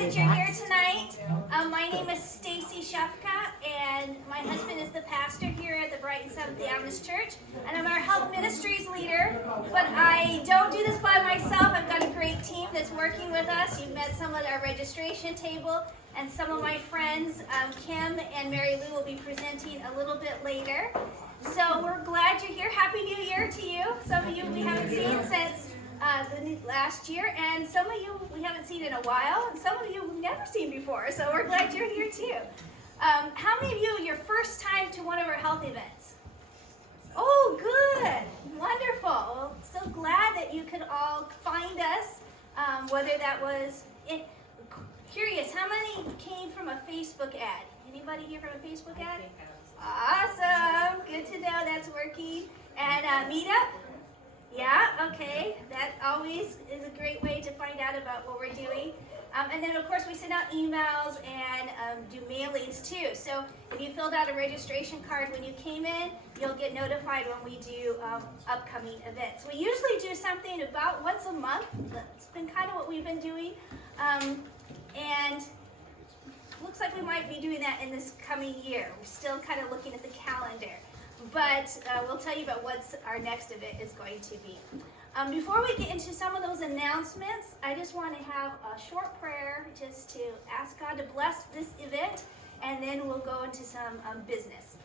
that you're here tonight. My name is Stacy Shefka, and my husband is the pastor here at the Brighton Seventh-day Adventist Church, and I'm our health ministries leader. But I don't do this by myself. I've got a great team that's working with us. You've met some at our registration table, and some of my friends, Kim and Mary Lou, will be presenting a little bit later. So we're glad you're here. Happy New Year to you. Some of you we haven't seen since the last year, and some of you we haven't seen in a while, and some of you we've never seen before, so we're glad you're here too. How many of you, your first time to one of our health events? Oh, good. Wonderful. Well, so glad that you could all find us, whether that was curious, how many came from a Facebook ad? Anybody here from a Facebook ad? Awesome. Good to know that's working. And Meetup? Yeah, okay. That always is a great way to find out about what we're doing. And then, of course, we send out emails and do mailings, too. So if you filled out a registration card when you came in, you'll get notified when we do upcoming events. We usually do something about once a month. That's been kind of what we've been doing. And looks like we might be doing that in this coming year. We're still kind of looking at the calendar. But we'll tell you about what our next event is going to be. Before we get into some of those announcements, I just want to have a short prayer just to ask God to bless this event, and then we'll go into some business.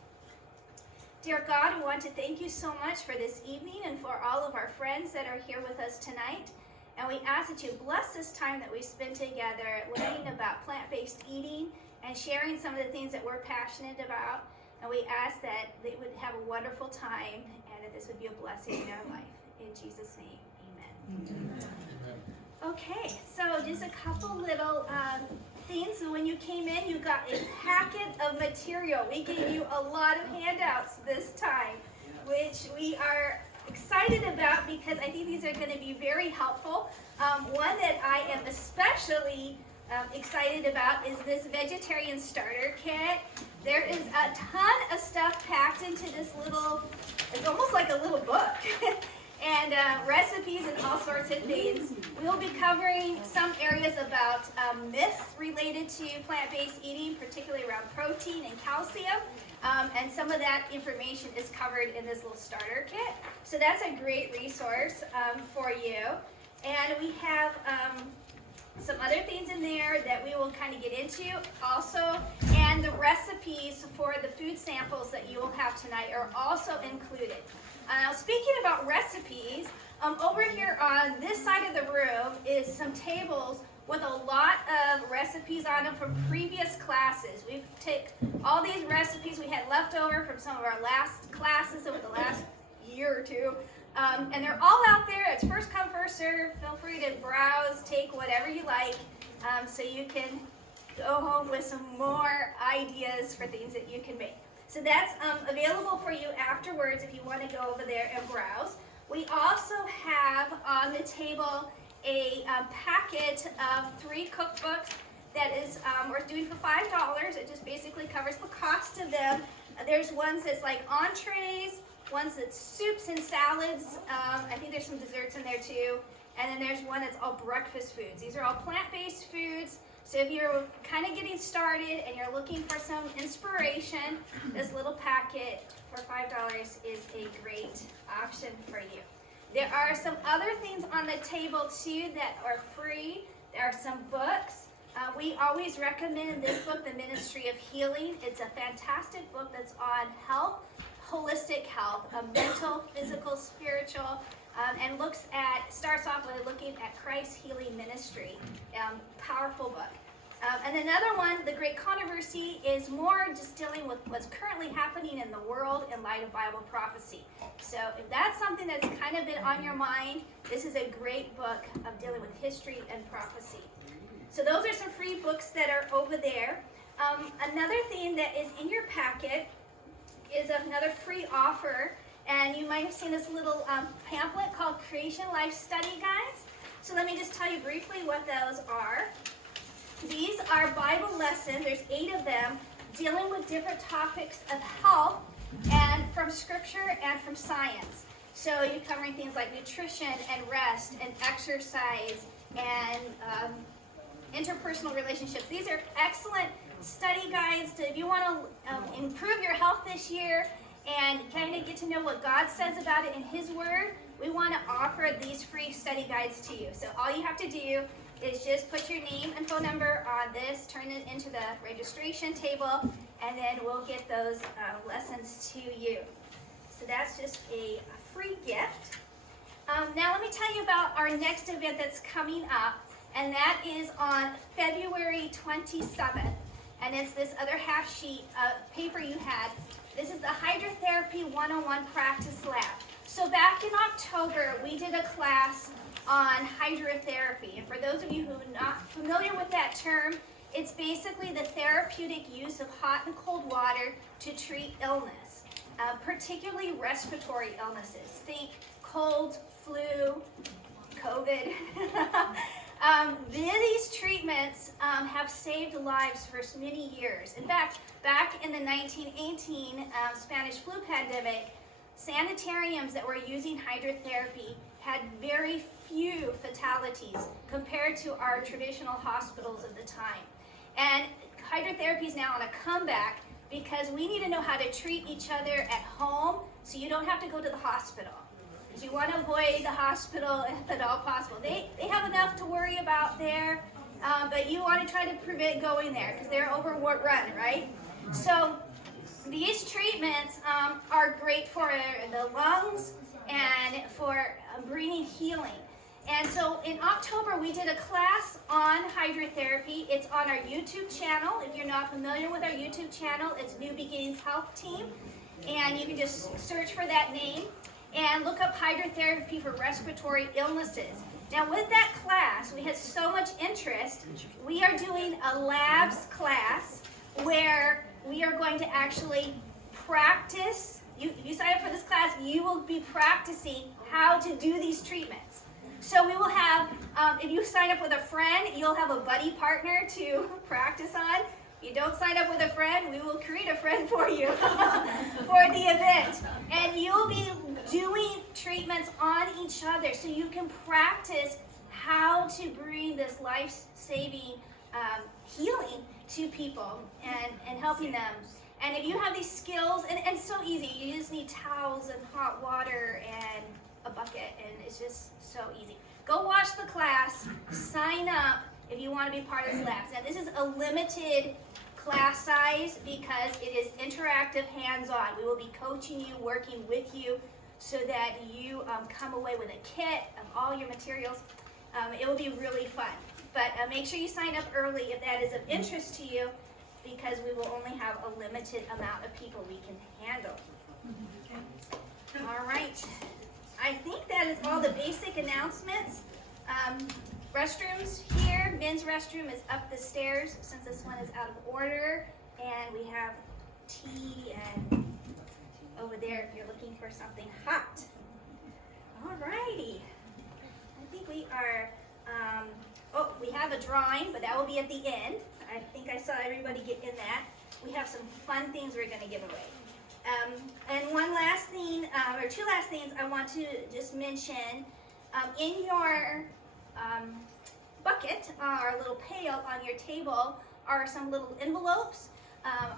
Dear God, we want to thank you so much for this evening and for all of our friends that are here with us tonight. And we ask that you bless this time that we spend together learning about plant-based eating and sharing some of the things that we're passionate about. And we ask that they would have a wonderful time and that this would be a blessing in their life. In Jesus' name, amen. Okay, so just a couple little things. So when you came in, you got a packet of material. We gave you a lot of handouts this time, which we are excited about because I think these are going to be very helpful. One that I am especially excited about is this vegetarian starter kit. There is a ton of stuff packed into this little, it's almost like a little book, and recipes and all sorts of things. We'll be covering some areas about myths related to plant-based eating, particularly around protein and calcium, and some of that information is covered in this little starter kit. So that's a great resource for you. And we have some other things in there that we will kind of get into also, and the recipes for the food samples that you will have tonight are also included. Now, speaking about recipes, over here on this side of the room is some tables with a lot of recipes on them from previous classes. We've taken all these recipes we had left over from some of our last classes over the last year or two. And they're all out there. It's first come, first serve. Feel free to browse, take whatever you like, so you can go home with some more ideas for things that you can make. So that's available for you afterwards if you want to go over there and browse. We also have on the table a packet of 3 cookbooks that is we're doing for $5. It just basically covers the cost of them. There's ones that's like entrees, ones that's soups and salads. I think there's some desserts in there too. And then there's one that's all breakfast foods. These are all plant-based foods. So if you're kind of getting started and you're looking for some inspiration, this little packet for $5 is a great option for you. There are some other things on the table too that are free. There are some books. We always recommend this book, The Ministry of Healing. It's a fantastic book that's on health, holistic health, mental, physical, spiritual, and starts off with looking at Christ's healing ministry. Powerful book. And another one, The Great Controversy, is more just dealing with what's currently happening in the world in light of Bible prophecy. So if that's something that's kind of been on your mind, this is a great book of dealing with history and prophecy. So those are some free books that are over there. Another thing that is in your packet is another free offer, and you might have seen this little pamphlet called Creation Life Study Guides. So let me just tell you briefly what those are. These are Bible lessons, there's 8 of them, dealing with different topics of health and from scripture and from science. So you're covering things like nutrition and rest and exercise and interpersonal relationships. These are excellent study guides to, if you want to improve your health this year and kind of get to know what God says about it in His Word. We want to offer these free study guides to you. So all you have to do is just put your name and phone number on this, turn it into the registration table, and then we'll get those lessons to you. So that's just a free gift. Now let me tell you about our next event that's coming up, and that is on February 27th. And it's this other half sheet of paper you had. This is the Hydrotherapy 101 Practice Lab. So back in October, we did a class on hydrotherapy. And for those of you who are not familiar with that term, it's basically the therapeutic use of hot and cold water to treat illness, particularly respiratory illnesses. Think cold, flu, COVID. These treatments have saved lives for many years. In fact, back in the 1918 Spanish flu pandemic, sanitariums that were using hydrotherapy had very few fatalities compared to our traditional hospitals of the time. And hydrotherapy is now on a comeback because we need to know how to treat each other at home so you don't have to go to the hospital. Because you want to avoid the hospital if at all possible. They have enough to worry about there, but you want to try to prevent going there because they're overrun, right? So these treatments are great for the lungs and for breathing healing. And so in October, we did a class on hydrotherapy. It's on our YouTube channel. If you're not familiar with our YouTube channel, it's New Beginnings Health Team. And you can just search for that name and look up hydrotherapy for respiratory illnesses. Now with that class, we had so much interest, we are doing a labs class where we are going to actually practice. You sign up for this class, you will be practicing how to do these treatments. So we will have, if you sign up with a friend, you'll have a buddy partner to practice on. If you don't sign up with a friend, we will create a friend for you for the event. And you'll be doing treatments on each other so you can practice how to bring this life-saving healing to people and helping them. And if you have these skills, and it's so easy, you just need towels and hot water and a bucket, and it's just so easy. Go watch the class, sign up if you want to be part of this labs. And this is a limited class size because it is interactive, hands-on. We will be coaching you, working with you, so that you come away with a kit of all your materials. It will be really fun. But make sure you sign up early if that is of interest to you, because we will only have a limited amount of people we can handle. All right. I think that is all the basic announcements. Restrooms here. Men's restroom is up the stairs since this one is out of order. And we have tea and over there if you're looking for something hot. All righty. I think we are, we have a drawing, but that will be at the end. I think I saw everybody get in that. We have some fun things we're going to give away. And one last thing, or two last things I want to just mention. In your bucket, our little pail on your table, are some little envelopes.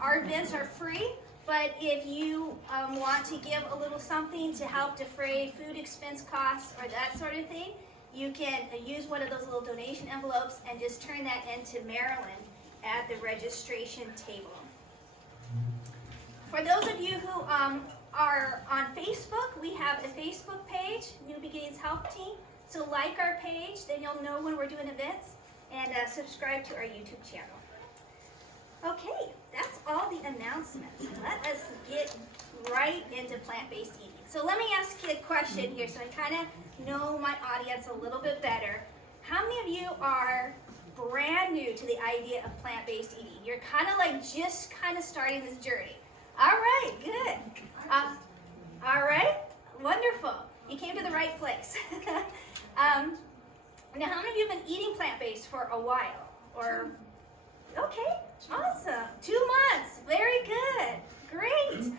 Our events are free, but if you want to give a little something to help defray food expense costs or that sort of thing, you can use one of those little donation envelopes and just turn that into Marilyn at the registration table. For those of you who are on Facebook, we have a Facebook page, New Beginnings Health Team. So like our page, then you'll know when we're doing events, and subscribe to our YouTube channel. Okay, that's all the announcements. Let us get right into plant-based eating. So let me ask you a question here so I kind of know my audience a little bit better. How many of you are brand new to the idea of plant-based eating? You're kind of like just kind of starting this journey. All right, good. All right, wonderful. You came to the right place. Now, how many of you have been eating plant-based for a while? Or, okay, awesome. 2 months, very good, great.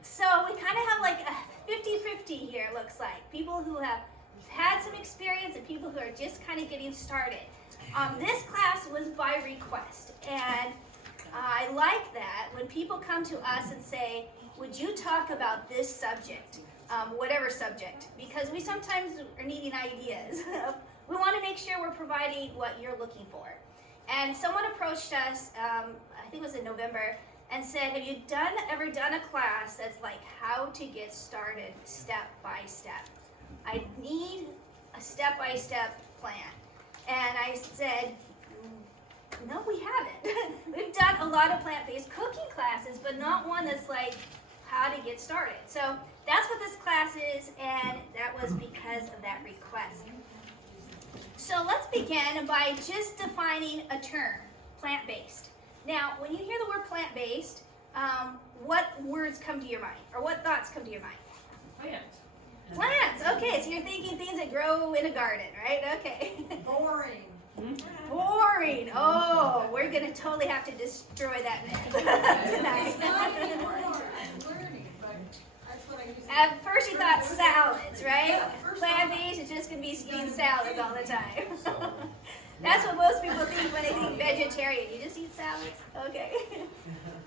So we kind of have like a 50-50 here, it looks like. People who have had some experience and people who are just kind of getting started. This class was by request, and I like that when people come to us and say, would you talk about this subject, whatever subject, because we sometimes are needing ideas. We want to make sure we're providing what you're looking for. And someone approached us, I think it was in November, and said, have you ever done a class that's like how to get started step by step? I need a step-by-step plan. And I said, no, we haven't. We've done a lot of plant-based cooking classes, but not one that's like how to get started. So that's what this class is, and that was because of that request. So let's begin by just defining a term, plant-based. Now, when you hear the word plant-based, what words come to your mind, or what thoughts come to your mind? Plants. Plants, okay, so you're thinking things that grow in a garden, right? Okay. Boring. Boring. Oh, we're going to totally have to destroy that myth tonight. It's not anymore. I'm learning, but that's what I used to At first you thought salads, right? Yeah, first Plant-based is just going to be eating salads all the time. That's what most people think when they think vegetarian. You just eat salads? Okay.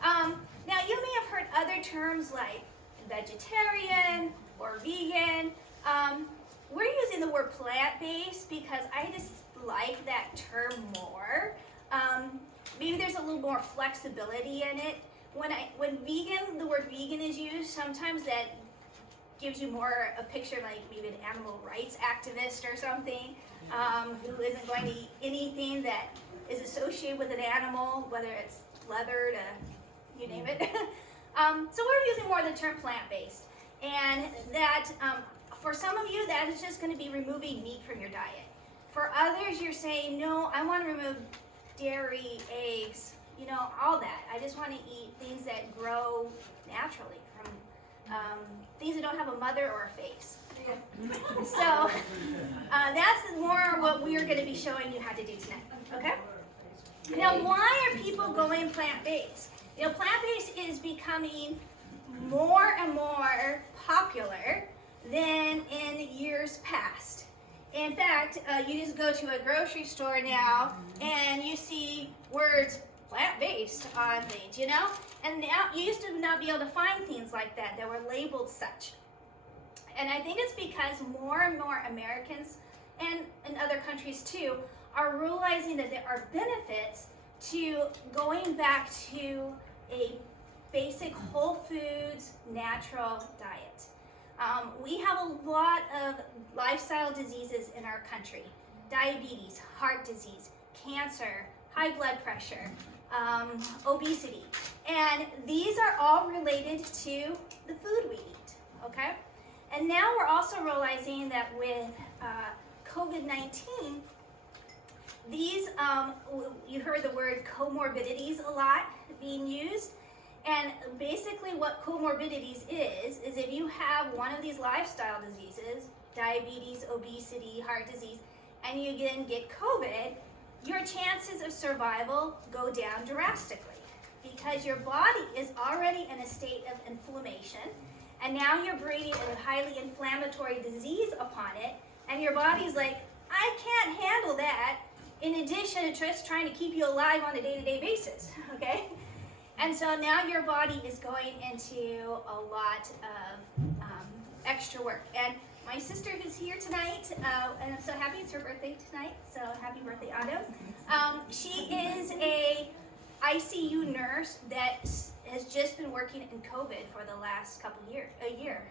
Now you may have heard other terms like vegetarian or vegan. We're using the word plant-based because I just like that term more. Maybe there's a little more flexibility in it. When vegan, the word vegan is used, sometimes that gives you more a picture like maybe an animal rights activist or something who isn't going to eat anything that is associated with an animal, whether it's leather to you name it. So we're using more the term plant-based. And that, for some of you, that is just going to be removing meat from your diet. For others, you're saying, no, I want to remove dairy, eggs, all that. I just want to eat things that grow naturally from things that don't have a mother or a face. So that's more what we're going to be showing you how to do tonight, okay? Now, why are people going plant-based? Plant-based is becoming more and more popular than in years past. In fact, you just go to a grocery store now and you see words plant-based on things, And now you used to not be able to find things like that were labeled such. And I think it's because more and more Americans, and in other countries too, are realizing that there are benefits to going back to a basic whole foods, natural diet. We have a lot of lifestyle diseases in our country. Diabetes, heart disease, cancer, high blood pressure, obesity. And these are all related to the food we eat, okay? And now we're also realizing that with COVID-19, these, you heard the word comorbidities a lot being used. And basically what comorbidities is if you have one of these lifestyle diseases, diabetes, obesity, heart disease, and you then get COVID, your chances of survival go down drastically because your body is already in a state of inflammation, and now you're breathing a highly inflammatory disease upon it, and your body's like, I can't handle that, in addition to just trying to keep you alive on a day-to-day basis, okay? And so now your body is going into a lot of extra work. And my sister who's here tonight, and I'm so happy it's her birthday tonight, so happy birthday, Otto. She is a ICU nurse that has just been working in COVID for the last a year,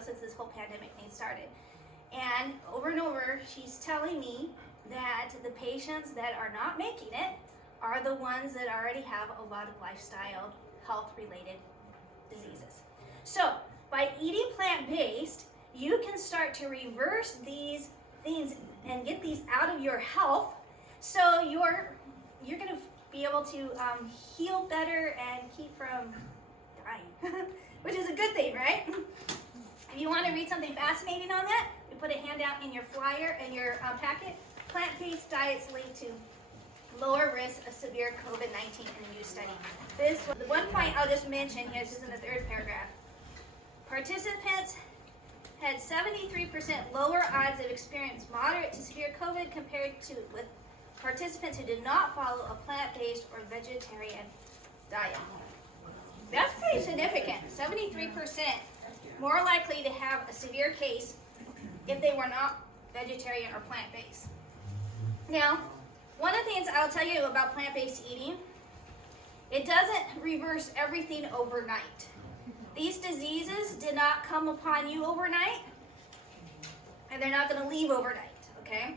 since this whole pandemic thing started. And over, she's telling me that the patients that are not making it are the ones that already have a lot of lifestyle, health-related diseases. So, by eating plant-based, you can start to reverse these things and get these out of your health, so you're going to be able to heal better and keep from dying, which is a good thing, right? If you want to read something fascinating on that, we put a handout in your flyer and your packet. Plant-based diets lead to lower risk of severe COVID-19 in a new study. The one point I'll just mention here, this is in the third paragraph. Participants had 73% lower odds of experiencing moderate to severe COVID compared to with participants who did not follow a plant-based or vegetarian diet. That's pretty significant. 73% more likely to have a severe case if they were not vegetarian or plant-based. Now, one of the things I'll tell you about plant-based eating, it doesn't reverse everything overnight. These diseases did not come upon you overnight, and they're not going to leave overnight, okay?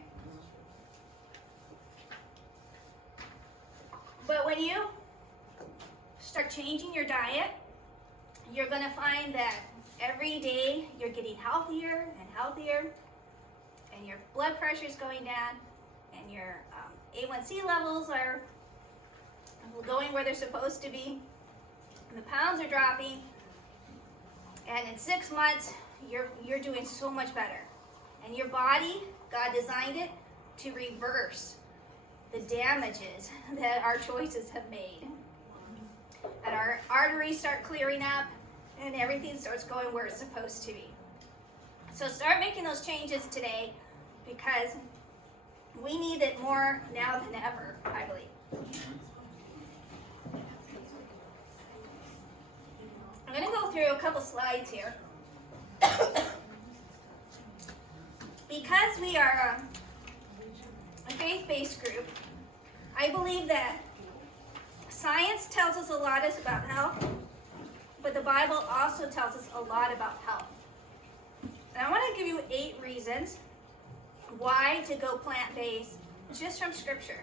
But when you start changing your diet, you're going to find that every day you're getting healthier and healthier, and your blood pressure is going down, and your A1C levels are going where they're supposed to be, and the pounds are dropping, and in 6 months, you're doing so much better. And your body, God designed it to reverse the damages that our choices have made. And our arteries start clearing up, and everything starts going where it's supposed to be. So start making those changes today, because we need it more now than ever, I believe. I'm going to go through a couple slides here. Because we are a faith-based group, I believe that science tells us a lot about health, but the Bible also tells us a lot about health. And I want to give you 8 reasons why to go plant-based just from Scripture.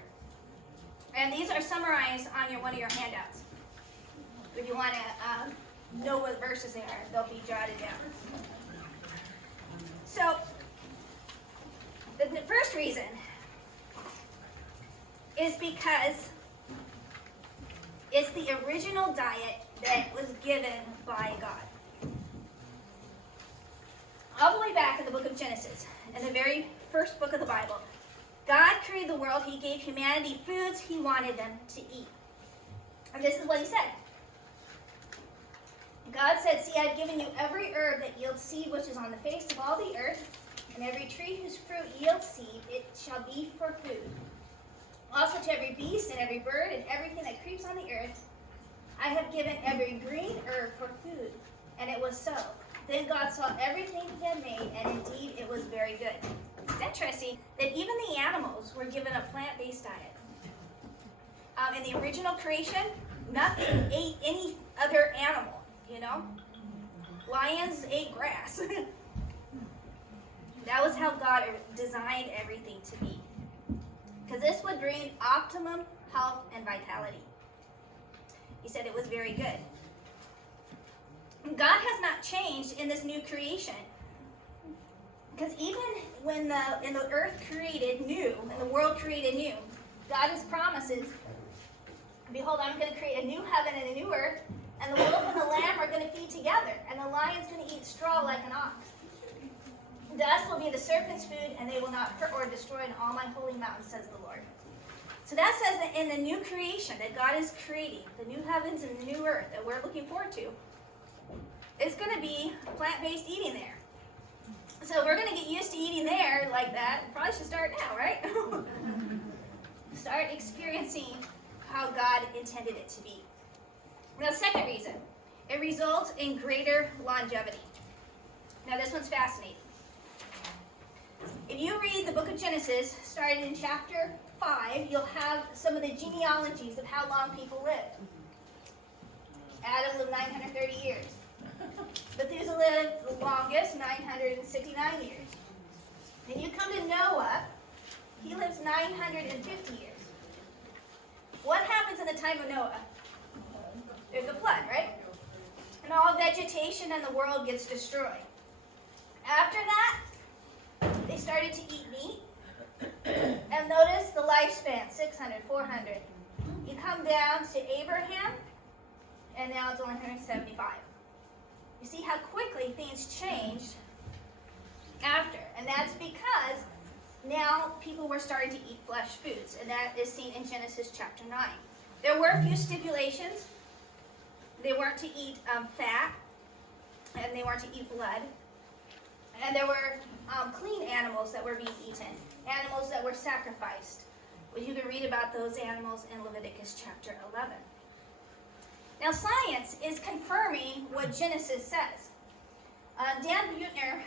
And these are summarized on one of your handouts. If you want to know what verses they are, they'll be jotted down. So, the first reason is because it's the original diet that was given by God. All the way back in the book of Genesis, in the very first book of the Bible, God created the world. He gave humanity foods he wanted them to eat. And this is what he said. God said, "See, I've given you every herb that yields seed which is on the face of all the earth, and every tree whose fruit yields seed, it shall be for food. Also to every beast and every bird and everything that creeps on the earth, I have given every green herb for food." And it was so. Then God saw everything he had made, and indeed it was very good. It's interesting that even the animals were given a plant-based diet. In the original creation, nothing ate any other animal, you know? Lions ate grass. That was how God designed everything to be. Because this would bring optimum health and vitality. He said it was very good. God has not changed in this new creation. Because even when the earth created new, and the world created new, God's promises, "Behold, I'm going to create a new heaven and a new earth, and the wolf and the lamb are going to feed together, and the lion's going to eat straw like an ox. Dust will be the serpent's food, and they will not hurt or destroy in all my holy mountains, says the Lord." So that says that in the new creation that God is creating, the new heavens and the new earth that we're looking forward to, it's going to be plant-based eating there. So we're going to get used to eating there like that. Probably should start now, right? Start experiencing how God intended it to be. Now, the second reason, it results in greater longevity. Now, this one's fascinating. If you read the book of Genesis, starting in chapter 5, you'll have some of the genealogies of how long people lived. Adam lived 930 years. Methuselah lived the longest, 969 years. Then you come to Noah, he lives 950 years. What happens in the time of Noah? There's a flood, right? And all vegetation in the world gets destroyed. After that, they started to eat meat. And notice the lifespan, 600, 400. You come down to Abraham, and now it's only 175. You see how quickly things changed after. And that's because now people were starting to eat flesh foods. And that is seen in Genesis chapter 9. There were a few stipulations. They weren't to eat fat, and they weren't to eat blood. And there were clean animals that were being eaten, animals that were sacrificed, Well, you can read about those animals in Leviticus chapter 11. Now, science is confirming what Genesis says. Dan Buettner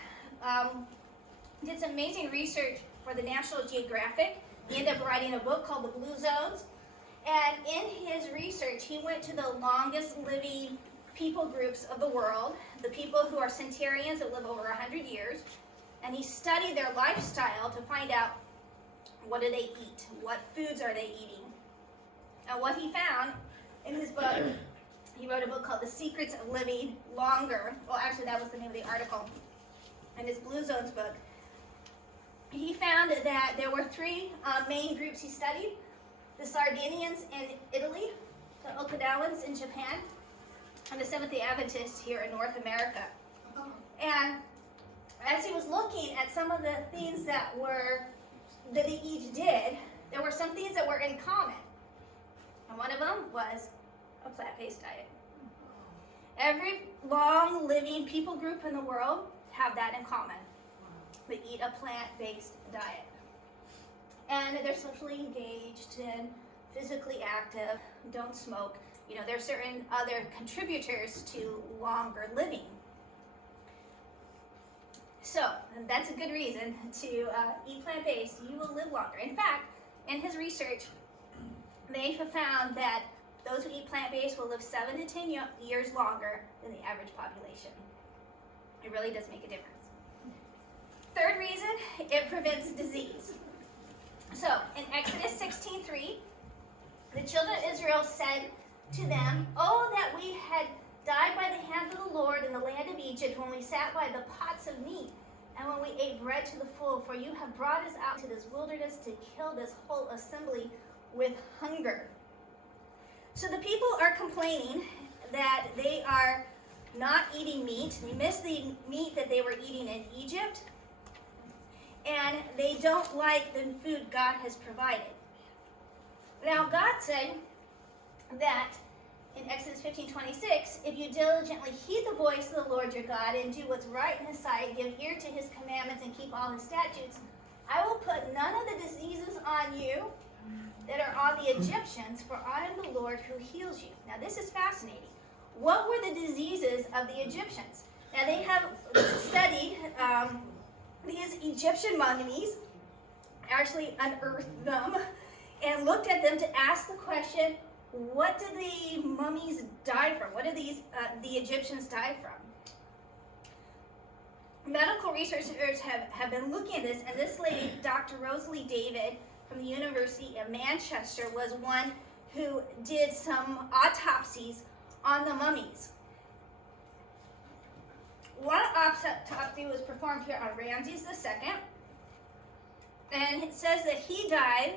did some amazing research for the National Geographic. He ended up writing a book called The Blue Zones. And in his research, he went to the longest living people groups of the world, the people who are centenarians that live over 100 years, and he studied their lifestyle to find out what do they eat, what foods are they eating. And what he found in his book, he wrote a book called The Secrets of Living Longer. Well, actually, that was the name of the article in his Blue Zones book. He found that there were three main groups he studied: the Sardinians in Italy, the Okinawans in Japan, and the Seventh-day Adventists here in North America. And as he was looking at some of the things that they each did, there were some things that were in common. And one of them was a plant-based diet. Every long-living people group in the world have that in common. They eat a plant-based diet. And they're socially engaged and physically active, don't smoke. You know, there are certain other contributors to longer living. So, that's a good reason to eat plant-based. You will live longer. In fact, in his research, they have found that those who eat plant-based will live 7 to 10 years longer than the average population. It really does make a difference. Third reason, it prevents disease. So, in Exodus 16:3, the children of Israel said to them, "Oh, that we had died by the hand of the Lord in the land of Egypt when we sat by the pots of meat and when we ate bread to the full, for you have brought us out to this wilderness to kill this whole assembly with hunger." So the people are complaining that they are not eating meat. They miss the meat that they were eating in Egypt, and they don't like the food God has provided. Now, God said that in Exodus 15:26, if you diligently heed the voice of the Lord your God and do what's right in his sight, give ear to his commandments and keep all his statutes, I will put none of the diseases on you that are on the Egyptians, for I am the Lord who heals you. Now, this is fascinating. What were the diseases of the Egyptians? Now, they have studied these Egyptian mummies, actually unearthed them, and looked at them to ask the question, what did the mummies die from? What did the Egyptians die from? Medical researchers have been looking at this, and this lady, Dr. Rosalie David from the University of Manchester, was one who did some autopsies on the mummies. One autopsy was performed here on Ramses II, and it says that he died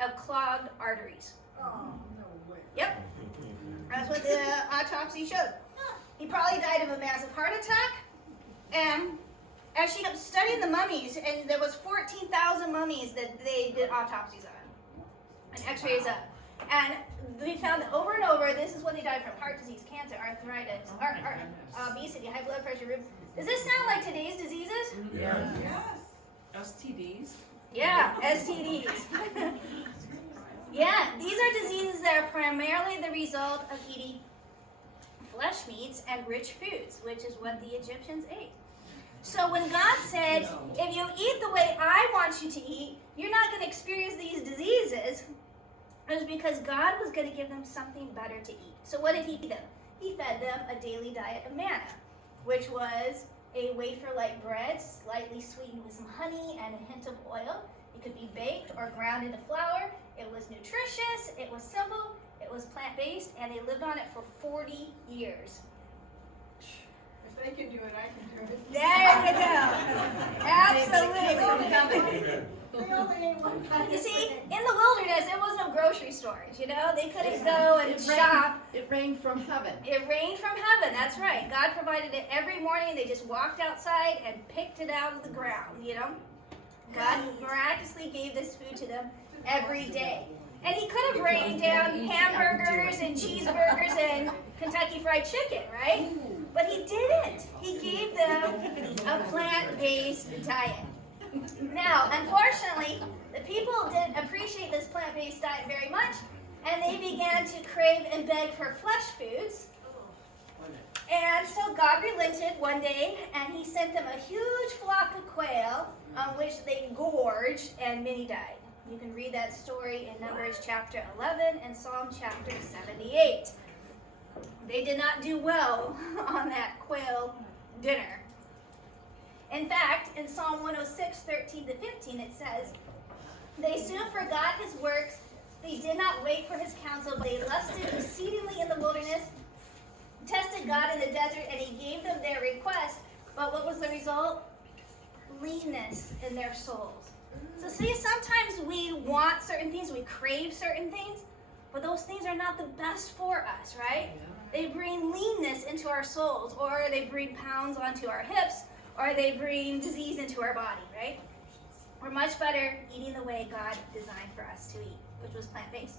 of clogged arteries. Oh, no way. Yep, that's what the autopsy showed. He probably died of a massive heart attack, and as she kept studying the mummies, and there was 14,000 mummies that they did autopsies on, and x-rays of, and we found that over and over, this is what they died from: heart disease, cancer, arthritis, obesity, high blood pressure. Does this sound like today's diseases? Yeah. Yes. STDs. Yeah, STDs. Yeah, these are diseases that are primarily the result of eating flesh meats and rich foods, which is what the Egyptians ate. So when God said, if you eat the way I want you to eat, you're not going to experience these diseases, it was because God was going to give them something better to eat. So what did he feed them? He fed them a daily diet of manna, which was a wafer-like bread, slightly sweetened with some honey and a hint of oil. It could be baked or ground into flour. It was nutritious, it was simple, it was plant-based, and they lived on it for 40 years. If they can do it, I can do it. There you go. Absolutely. They only ate one kind You of see, thing. in the wilderness, there was no grocery stores, you know? They couldn't go and shop. It rained from heaven. It rained from heaven, that's right. God provided it every morning. They just walked outside and picked it out of the ground, you know? God miraculously gave this food to them every day. And he could have rained down hamburgers and cheeseburgers and Kentucky Fried Chicken, right? But he didn't. He gave them a plant-based diet. Now, unfortunately, the people didn't appreciate this plant-based diet very much, and they began to crave and beg for flesh foods. And so God relented one day, and he sent them a huge flock of quail, on which they gorged, and many died. You can read that story in Numbers chapter 11 and Psalm chapter 78. They did not do well on that quail dinner. In fact, in Psalm 106, 13 to 15, it says, "They soon forgot his works. They did not wait for his counsel, but they lusted exceedingly in the wilderness, tested God in the desert, and he gave them their request." But what was the result? Leanness in their souls. So see, sometimes we want certain things, we crave certain things, but those things are not the best for us, right? They bring leanness into our souls, or they bring pounds onto our hips, or they bring disease into our body, right? We're much better eating the way God designed for us to eat, which was plant-based.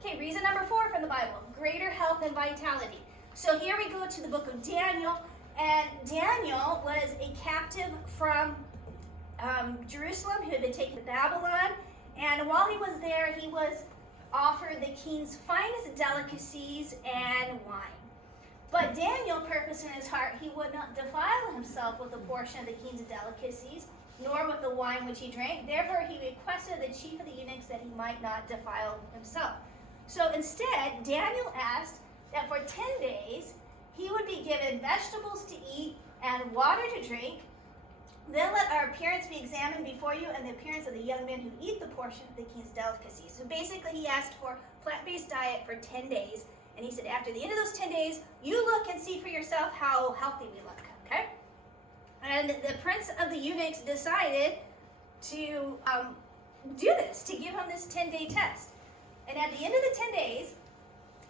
Okay, reason number 4 from the Bible, greater health and vitality. So here we go to the book of Daniel, and Daniel was a captive from Jerusalem who had been taken to Babylon, and while he was there, he was offered the king's finest delicacies and wine. But Daniel purposed in his heart he would not defile himself with a portion of the king's delicacies, nor with the wine which he drank. Therefore he requested of the chief of the eunuchs that he might not defile himself. So instead, Daniel asked that for 10 days he would be given vegetables to eat and water to drink. Then let our appearance be examined before you, and the appearance of the young men who eat the portion of the king's delicacies. So basically he asked for plant-based diet for 10 days. And he said, after the end of those 10 days, you look and see for yourself how healthy we look, okay? And the prince of the eunuchs decided to do this, to give him this 10-day test. And at the end of the 10 days,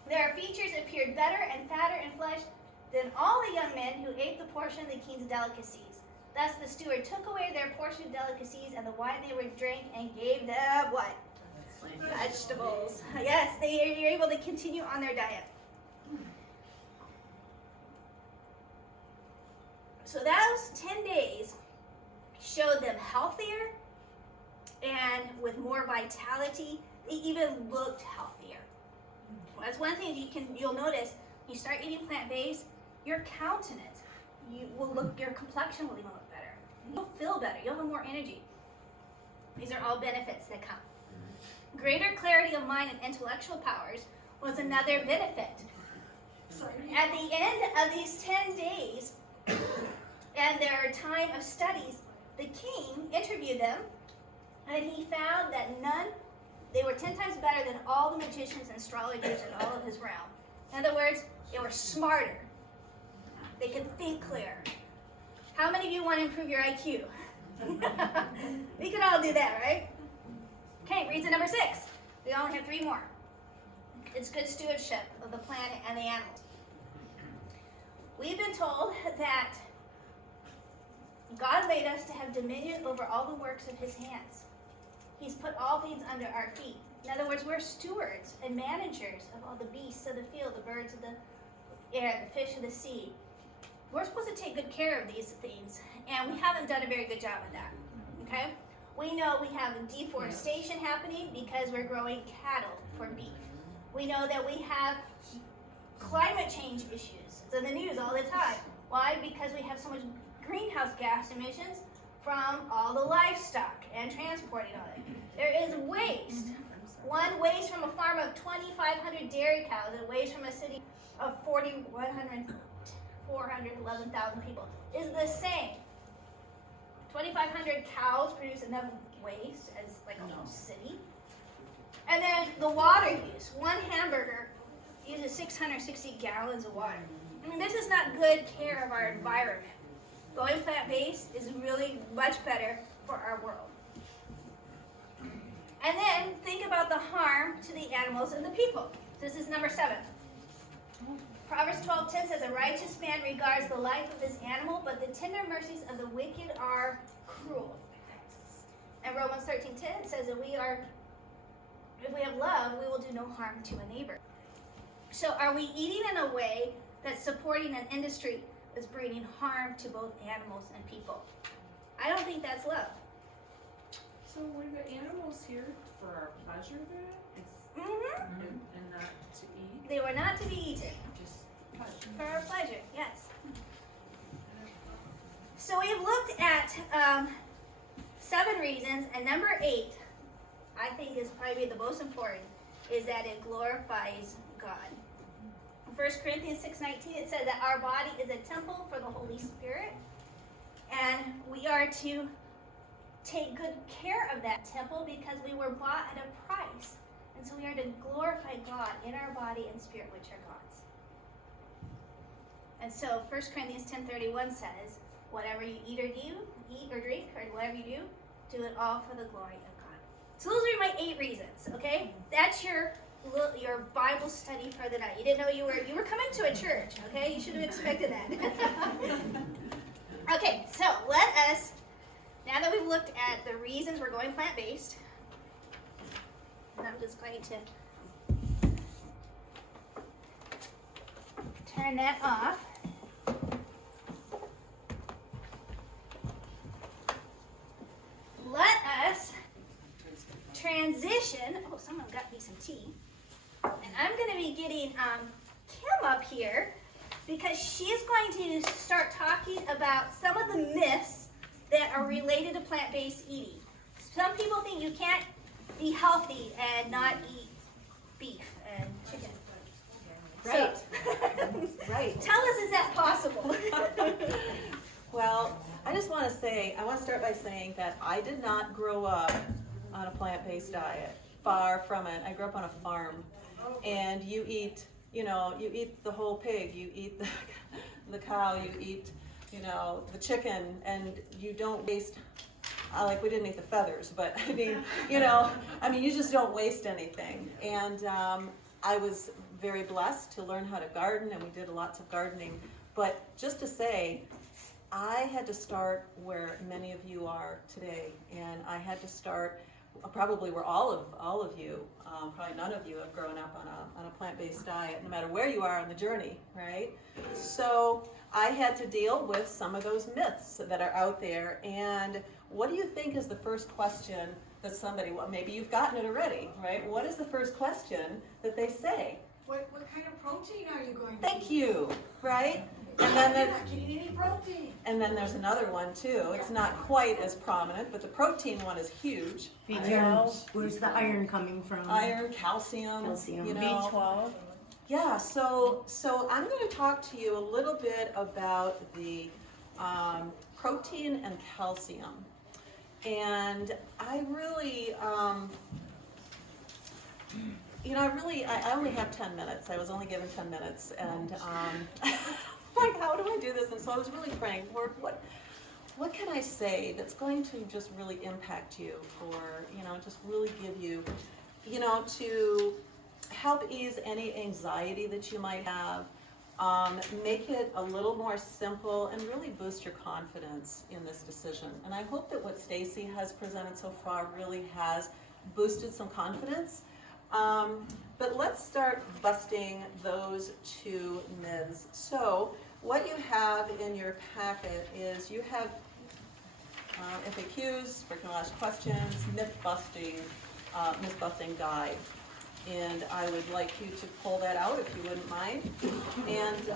their features appeared better and fatter in flesh than all the young men who ate the portion of the king's delicacies. Thus the steward took away their portion of delicacies and the wine they were drank and gave them what? Vegetables. Yes, they are able to continue on their diet. So those 10 days showed them healthier and with more vitality. They even looked healthier. That's one thing you'll notice. You start eating plant-based, your countenance, your complexion will even look better. You'll feel better. You'll have more energy. These are all benefits that come. Greater clarity of mind and intellectual powers was another benefit. At the end of these 10 days and their time of studies, the king interviewed them, and he found that they were 10 times better than all the magicians and astrologers in all of his realm. In other words, they were smarter. They could think clearer. How many of you want to improve your IQ? We can all do that, right? Okay, reason number 6. We only have 3 more. It's good stewardship of the planet and the animals. We've been told that God made us to have dominion over all the works of his hands. He's put all things under our feet. In other words, we're stewards and managers of all the beasts of the field, the birds of the air, the fish of the sea. We're supposed to take good care of these things, and we haven't done a very good job of that, okay? We know we have deforestation happening because we're growing cattle for beef. We know that we have climate change issues. It's in the news all the time. Why? Because we have so much greenhouse gas emissions from all the livestock and transporting all it. There is waste. One waste from a farm of 2,500 dairy cows and waste from a city of 411,000 people is the same. 2,500 cows produce enough waste as like a whole city. And then the water use. One hamburger uses 660 gallons of water. I mean, this is not good care of our environment. Going plant-based is really much better for our world. And then think about the harm to the animals and the people. This is number 7. Proverbs 12:10 says, a righteous man regards the life of his animal, but the tender mercies of the wicked are cruel. And Romans 13:10 says that if we have love, we will do no harm to a neighbor. So are we eating in a way that's supporting an industry that's bringing harm to both animals and people? I don't think that's love. So were the animals here for our pleasure then? Mm-hmm. And not to eat? They were not to be eaten. Just pleasure. For our pleasure, yes. So we've looked at 7 reasons, and number 8, I think is probably the most important, is that it glorifies God. In 1 Corinthians 6:19, it says that our body is a temple for the Holy Spirit, and we are to take good care of that temple because we were bought at a price. And so we are to glorify God in our body and spirit, which are God's. And so 1 Corinthians 10:31 says, whatever you eat or drink, or whatever you do it all for the glory of God. So those are my 8 reasons, okay? That's your Bible study for the night. You didn't know you were coming to a church, okay? You should have expected that. Okay, so let us, now that we've looked at the reasons we're going plant-based, and I'm just going to turn that off. Let us transition. Oh, someone got me some tea. And I'm going to be getting Kim up here because she's going to start talking about some of the myths that are related to plant-based eating. Some people think you can't be healthy and not eat beef and chicken. Right. So, Right. tell us, is that possible? Well, I just want to start by saying that I did not grow up on a plant-based diet. Far from it. I grew up on a farm. And you eat the whole pig, you eat the cow, you eat, the chicken, and you don't waste, we didn't eat the feathers, but I mean, you just don't waste anything. And I was very blessed to learn how to garden, and we did lots of gardening. But just to say, I had to start where many of you are today, and I had to start probably where all of you, probably none of you have grown up on a plant-based diet, no matter where you are on the journey, right? So I had to deal with some of those myths that are out there. And what do you think is the first question that somebody, well, maybe you've gotten it already, right? What is the first question that they say? What kind of protein are you going to Thank eat? you, right? And You're then not getting any protein. and then there's another one too. It's not quite as prominent, but the protein one is huge. B12, where's the iron coming from? Iron, calcium, Calcium. B12. Yeah, so I'm going to talk to you a little bit about the protein and calcium. And I really, I only have 10 minutes. I was only given 10 minutes, and like, how do I do this? And so I was really praying, Lord, what can I say that's going to just really impact you for, just really give you, to help ease any anxiety that you might have, make it a little more simple, and really boost your confidence in this decision. And I hope that what Stacy has presented so far really has boosted some confidence. But let's start busting those 2 myths. So what you have in your packet is you have FAQs for can ask questions, myth-busting guide. And I would like you to pull that out if you wouldn't mind. And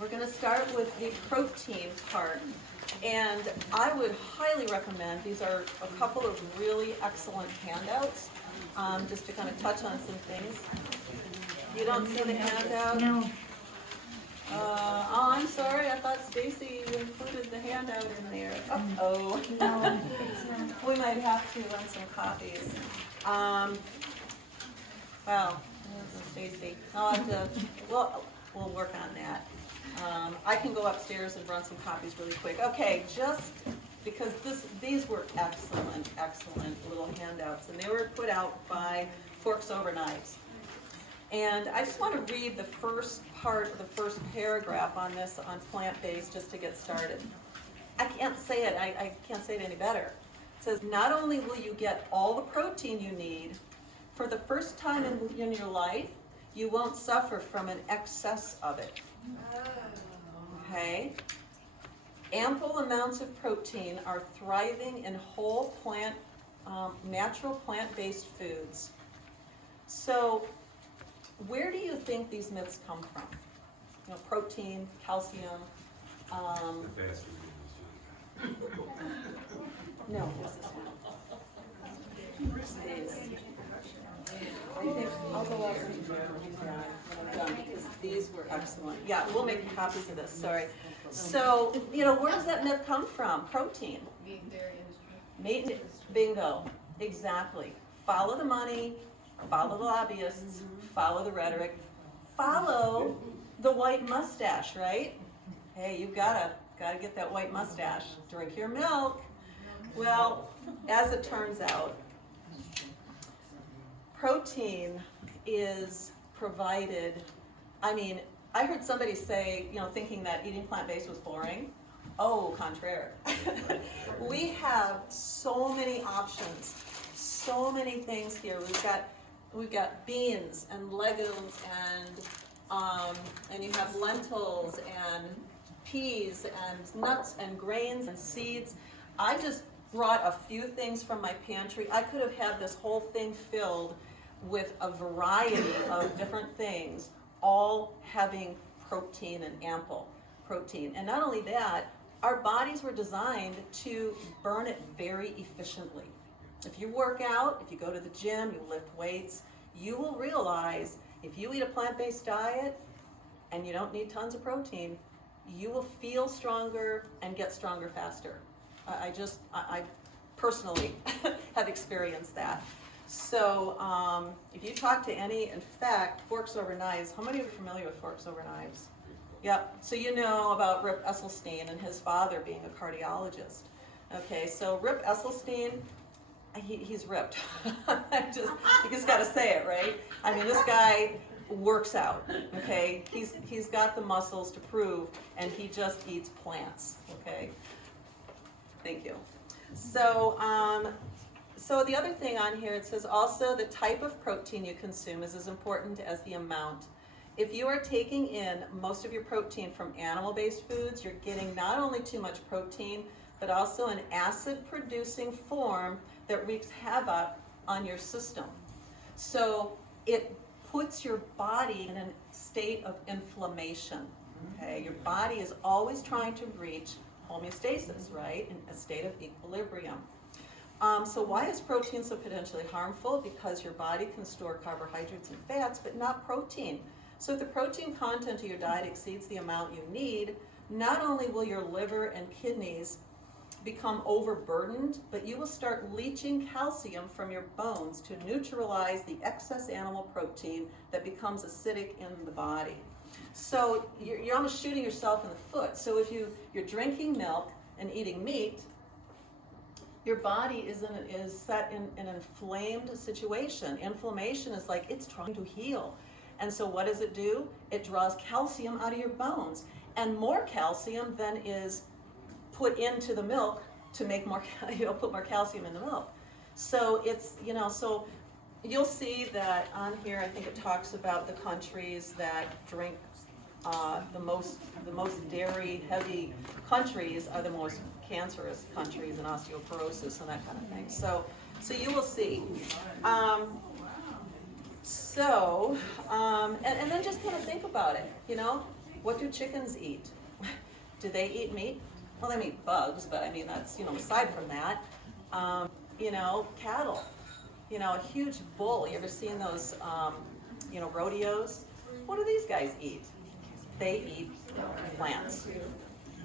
we're going to start with the protein part. And I would highly recommend, these are a couple of really excellent handouts, just to kind of touch on some things. You don't see the handout? No. Oh, I'm sorry, I thought Stacy included the handout in there. Uh-oh. No, it's not. We might have to run some copies. Well, Stacy, I'll have to, we'll work on that. I can go upstairs and run some copies really quick. Okay, just because these were excellent little handouts, and they were put out by Forks Over Knives. And I just want to read the first part, the first paragraph on this, on plant-based, just to get started. I can't say it, I can't say it any better. It says, not only will you get all the protein you need, for the first time in your life, you won't suffer from an excess of it. Okay? Ample amounts of protein are thriving in whole plant, natural plant-based foods. So where do you think these myths come from? You know, protein, calcium, no, what's this one? These. I think I'll go over to Jeremy when I'm done, because these were excellent. Yeah, we'll make copies of this, sorry. So, you know, where does that myth come from? Protein. Meat, bingo, exactly. Follow the money, follow the lobbyists, follow the rhetoric, follow the white mustache, right? Hey, you've gotta get that white mustache. Drink your milk. Well, as it turns out, protein is provided, I mean, I heard somebody say, you know, thinking that eating plant-based was boring. Oh, contraire. We have so many options, so many things here. We've got beans and legumes and you have lentils and peas and nuts and grains and seeds. I just brought a few things from my pantry. I could have had this whole thing filled with a variety of different things, all having protein and ample protein. And not only that, our bodies were designed to burn it very efficiently. If you work out, if you go to the gym, you lift weights, you will realize if you eat a plant-based diet and you don't need tons of protein, you will feel stronger and get stronger faster. I personally have experienced that. So if you talk to any, in fact, Forks Over Knives, how many are familiar with Forks Over Knives? Yep, so you know about Rip Esselstyn and his father being a cardiologist. Okay, so Rip Esselstyn, he's ripped. You just gotta say it, right? I mean, this guy works out, okay? He's got the muscles to prove, and he just eats plants, okay? Thank you. So, so the other thing on here, it says also the type of protein you consume is as important as the amount. If you are taking in most of your protein from animal-based foods, you're getting not only too much protein, but also an acid-producing form that wreaks havoc on your system. So it puts your body in a state of inflammation, okay? Your body is always trying to reach homeostasis, right? In a state of equilibrium. So why is protein so potentially harmful? Because your body can store carbohydrates and fats, but not protein. So if the protein content of your diet exceeds the amount you need, not only will your liver and kidneys become overburdened, but you will start leaching calcium from your bones to neutralize the excess animal protein that becomes acidic in the body. So you're almost shooting yourself in the foot. So if you're drinking milk and eating meat, your body is set in an inflamed situation. Inflammation is like it's trying to heal. And so what does it do? It draws calcium out of your bones. And more calcium then is put into the milk to make more, put more calcium in the milk. So it's, so you'll see that on here, I think it talks about the countries that drink the most dairy heavy countries are the most cancerous countries and osteoporosis and that kind of thing. So you will see. And then just kind of think about it, what do chickens eat? Do they eat meat? Well, they eat bugs, but I mean, that's, aside from that, cattle, a huge bull. You ever seen those, rodeos? What do these guys eat? They eat plants.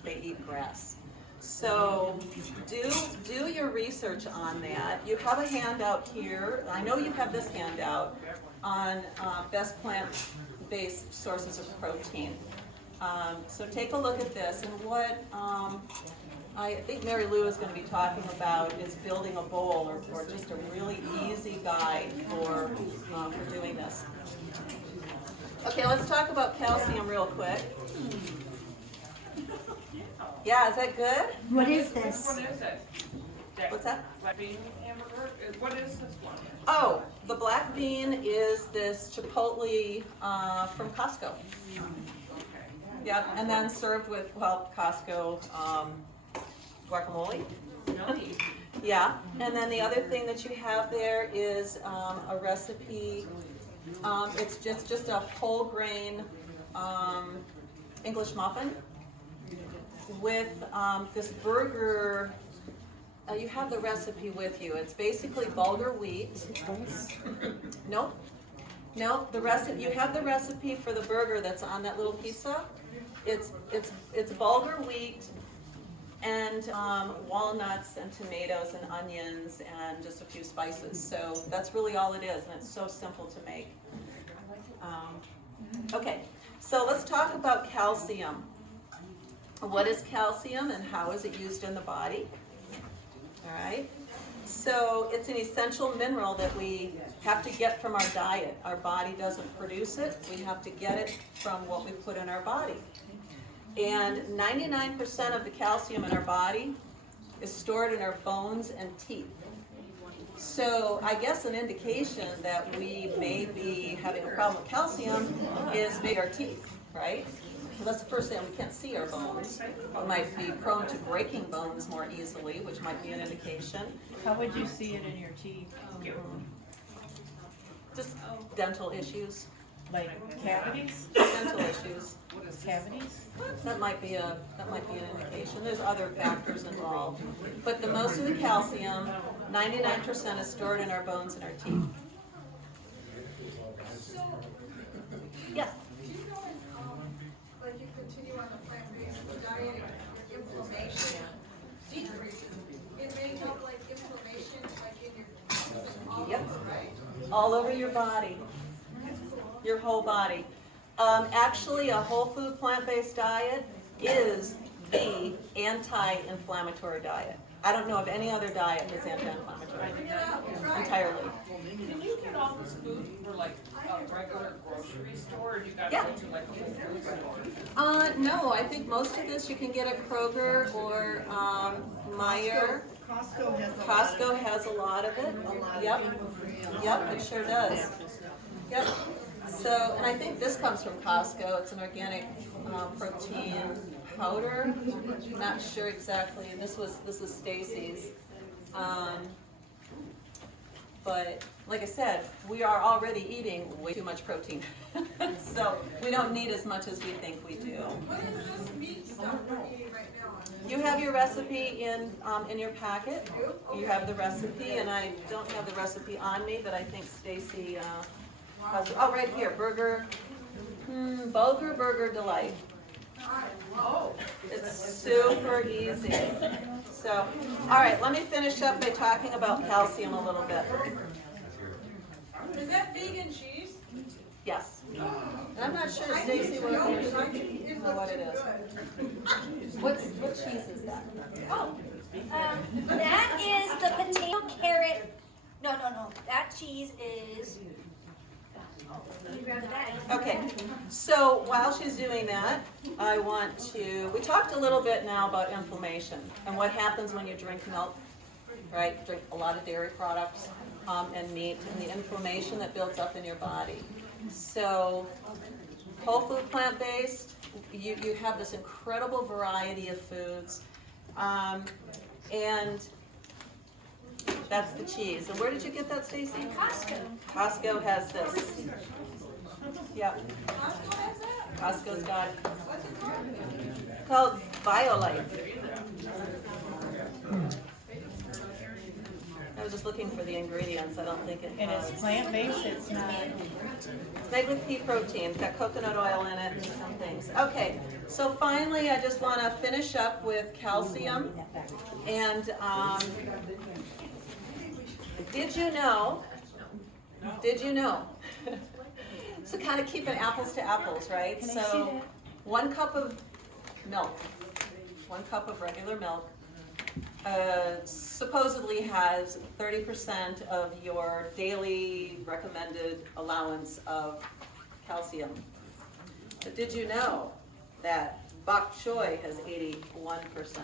They eat grass. So do your research on that. You have a handout here. I know you have this handout on best plant-based sources of protein. So take a look at this, and what I think Mary Lou is going to be talking about is building a bowl or just a really easy guide for doing this. Okay, let's talk about calcium real quick. Yeah, is that good? What is this? What is it? What's that? Black bean hamburger? What is this one? Oh, the black bean is this chipotle from Costco. Okay. Yep, and then served with, well, Costco guacamole. Yeah, and then the other thing that you have there is a recipe. It's just a whole grain English muffin with this burger. You have the recipe with you. It's basically bulgur wheat. Nope. No, the recipe, you have the recipe for the burger that's on that little pizza. It's bulgur wheat and walnuts and tomatoes and onions and just a few spices. So that's really all it is, and it's so simple to make. Okay, so let's talk about calcium. What is calcium and how is it used in the body? All right, so it's an essential mineral that we have to get from our diet. Our body doesn't produce it. We have to get it from what we put in our body. And 99% of the calcium in our body is stored in our bones and teeth. So I guess an indication that we may be having a problem with calcium is maybe our teeth, right? So that's the first thing. We can't see our bones. We might be prone to breaking bones more easily, which might be an indication. How would you see it in your teeth? Just dental issues. Like cavities? Dental issues. Cavities? That might be an indication. There's other factors involved. But the most of the calcium, 99% is stored in our bones and our teeth. Yeah. Do you know, like you continue on the plant-based diet, your inflammation decreases? It may help like inflammation, like in your Yep. organs, right? All over your body. Your whole body. Actually, a whole food plant-based diet is the anti-inflammatory diet. I don't know of any other diet that's anti-inflammatory entirely. Can you get all this food for like a regular grocery store, or do you gotta Yeah. go to like a food store? No, I think most of this you can get at Kroger or Meijer. Costco has a lot of it. Yep. Yep, it sure does. Yep. So, and I think this comes from Costco. It's an organic protein powder. I'm not sure exactly. This is Stacy's. But like I said, we are already eating way too much protein. So we don't need as much as we think we do. What is this meat stuff we're eating right now? You have your recipe in your packet. You have the recipe, and I don't have the recipe on me, but I think Stacy has. Oh, right here, burger, bulgur burger delight. Oh, It's super easy. So, all right, let me finish up by talking about calcium a little bit. Is that vegan cheese? Yes. And I'm not sure, Stacy, what it is. What cheese is that? Oh, that is the potato carrot. No. That cheese is. You grab the bag. Okay, so while she's doing that, we talked a little bit now about inflammation and what happens when you drink milk, right? Drink a lot of dairy products and meat, and the inflammation that builds up in your body. So whole food plant-based, you have this incredible variety of foods, and that's the cheese. And where did you get that, Stacy? Costco. Costco has this. Yep, Costco has that? Costco's got it. What's it called? Called BioLife. I was just looking for the ingredients. I don't think it And has. it's plant-based, it's not. It's made with pea protein. It's got coconut oil in it and some things. Okay, so finally, I just want to finish up with calcium. And did you know? So kind of keeping apples to apples, right? Can I see So that? 1 cup of milk, 1 cup of regular milk, supposedly has 30% of your daily recommended allowance of calcium. But did you know that bok choy has 81%?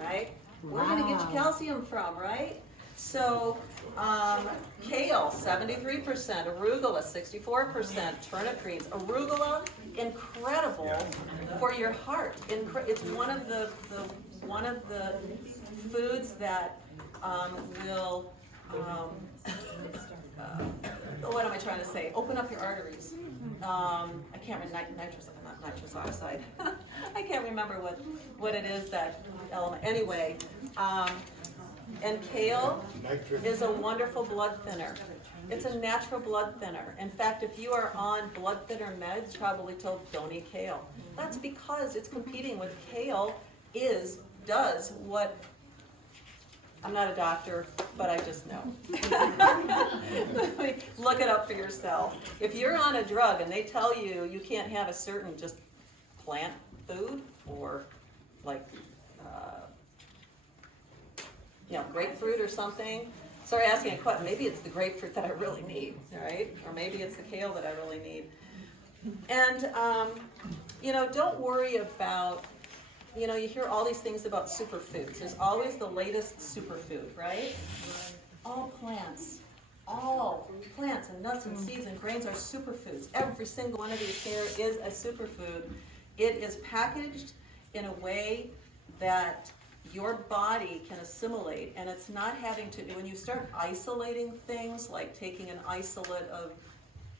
Right? Where are you going to get your calcium from, right? So, kale, 73%, arugula, 64%, turnip greens. Arugula, incredible for your heart. It's one of the foods that will, what am I trying to say? Open up your arteries. I can't remember, not nitrous oxide. I can't remember what it is, that element. Anyway, and kale is a wonderful blood thinner. It's a natural blood thinner. In fact, if you are on blood thinner meds, you're probably told don't eat kale. That's because it's competing with kale does what, I'm not a doctor, but I just know. Look it up for yourself. If you're on a drug and they tell you you can't have a certain just plant food or like, grapefruit or something, start asking a question. Maybe it's the grapefruit that I really need, right? Or maybe it's the kale that I really need. And, don't worry about, you hear all these things about superfoods. There's always the latest superfood, right? All plants and nuts and seeds and grains are superfoods. Every single one of these here is a superfood. It is packaged in a way that your body can assimilate, and it's not having to do, when you start isolating things, like taking an isolate of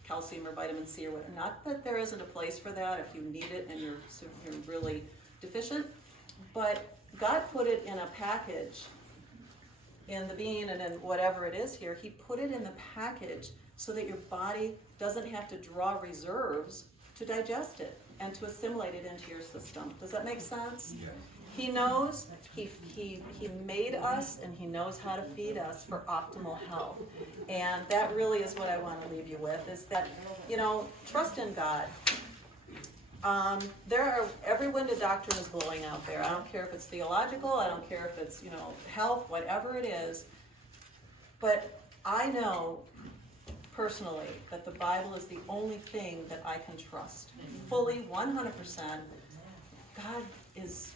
calcium or vitamin C or whatever, not that there isn't a place for that if you need it and you're really deficient, but God put it in a package, in the bean and in whatever it is here, He put it in the package so that your body doesn't have to draw reserves to digest it and to assimilate it into your system. Does that make sense? Yes. He knows, he made us, and He knows how to feed us for optimal health. And that really is what I want to leave you with, is that, trust in God. Every wind of doctrine is blowing out there. I don't care if it's theological, I don't care if it's, health, whatever it is. But I know personally that the Bible is the only thing that I can trust. Fully, 100%. God is,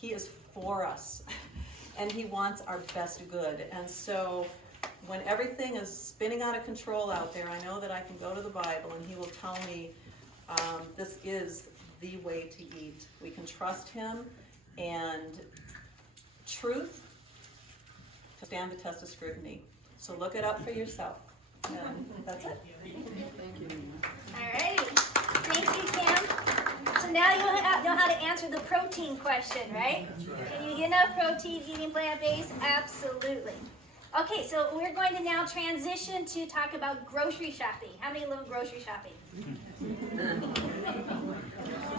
He is for us, and He wants our best good. And so when everything is spinning out of control out there, I know that I can go to the Bible and He will tell me this is the way to eat. We can trust Him, and truth to stand the test of scrutiny. So look it up for yourself. And that's it. Alrighty. Thank you, Kim. So now you know how to answer the protein question, right? Can you get enough protein eating plant-based? Absolutely. Okay, so we're going to now transition to talk about grocery shopping. How many love grocery shopping?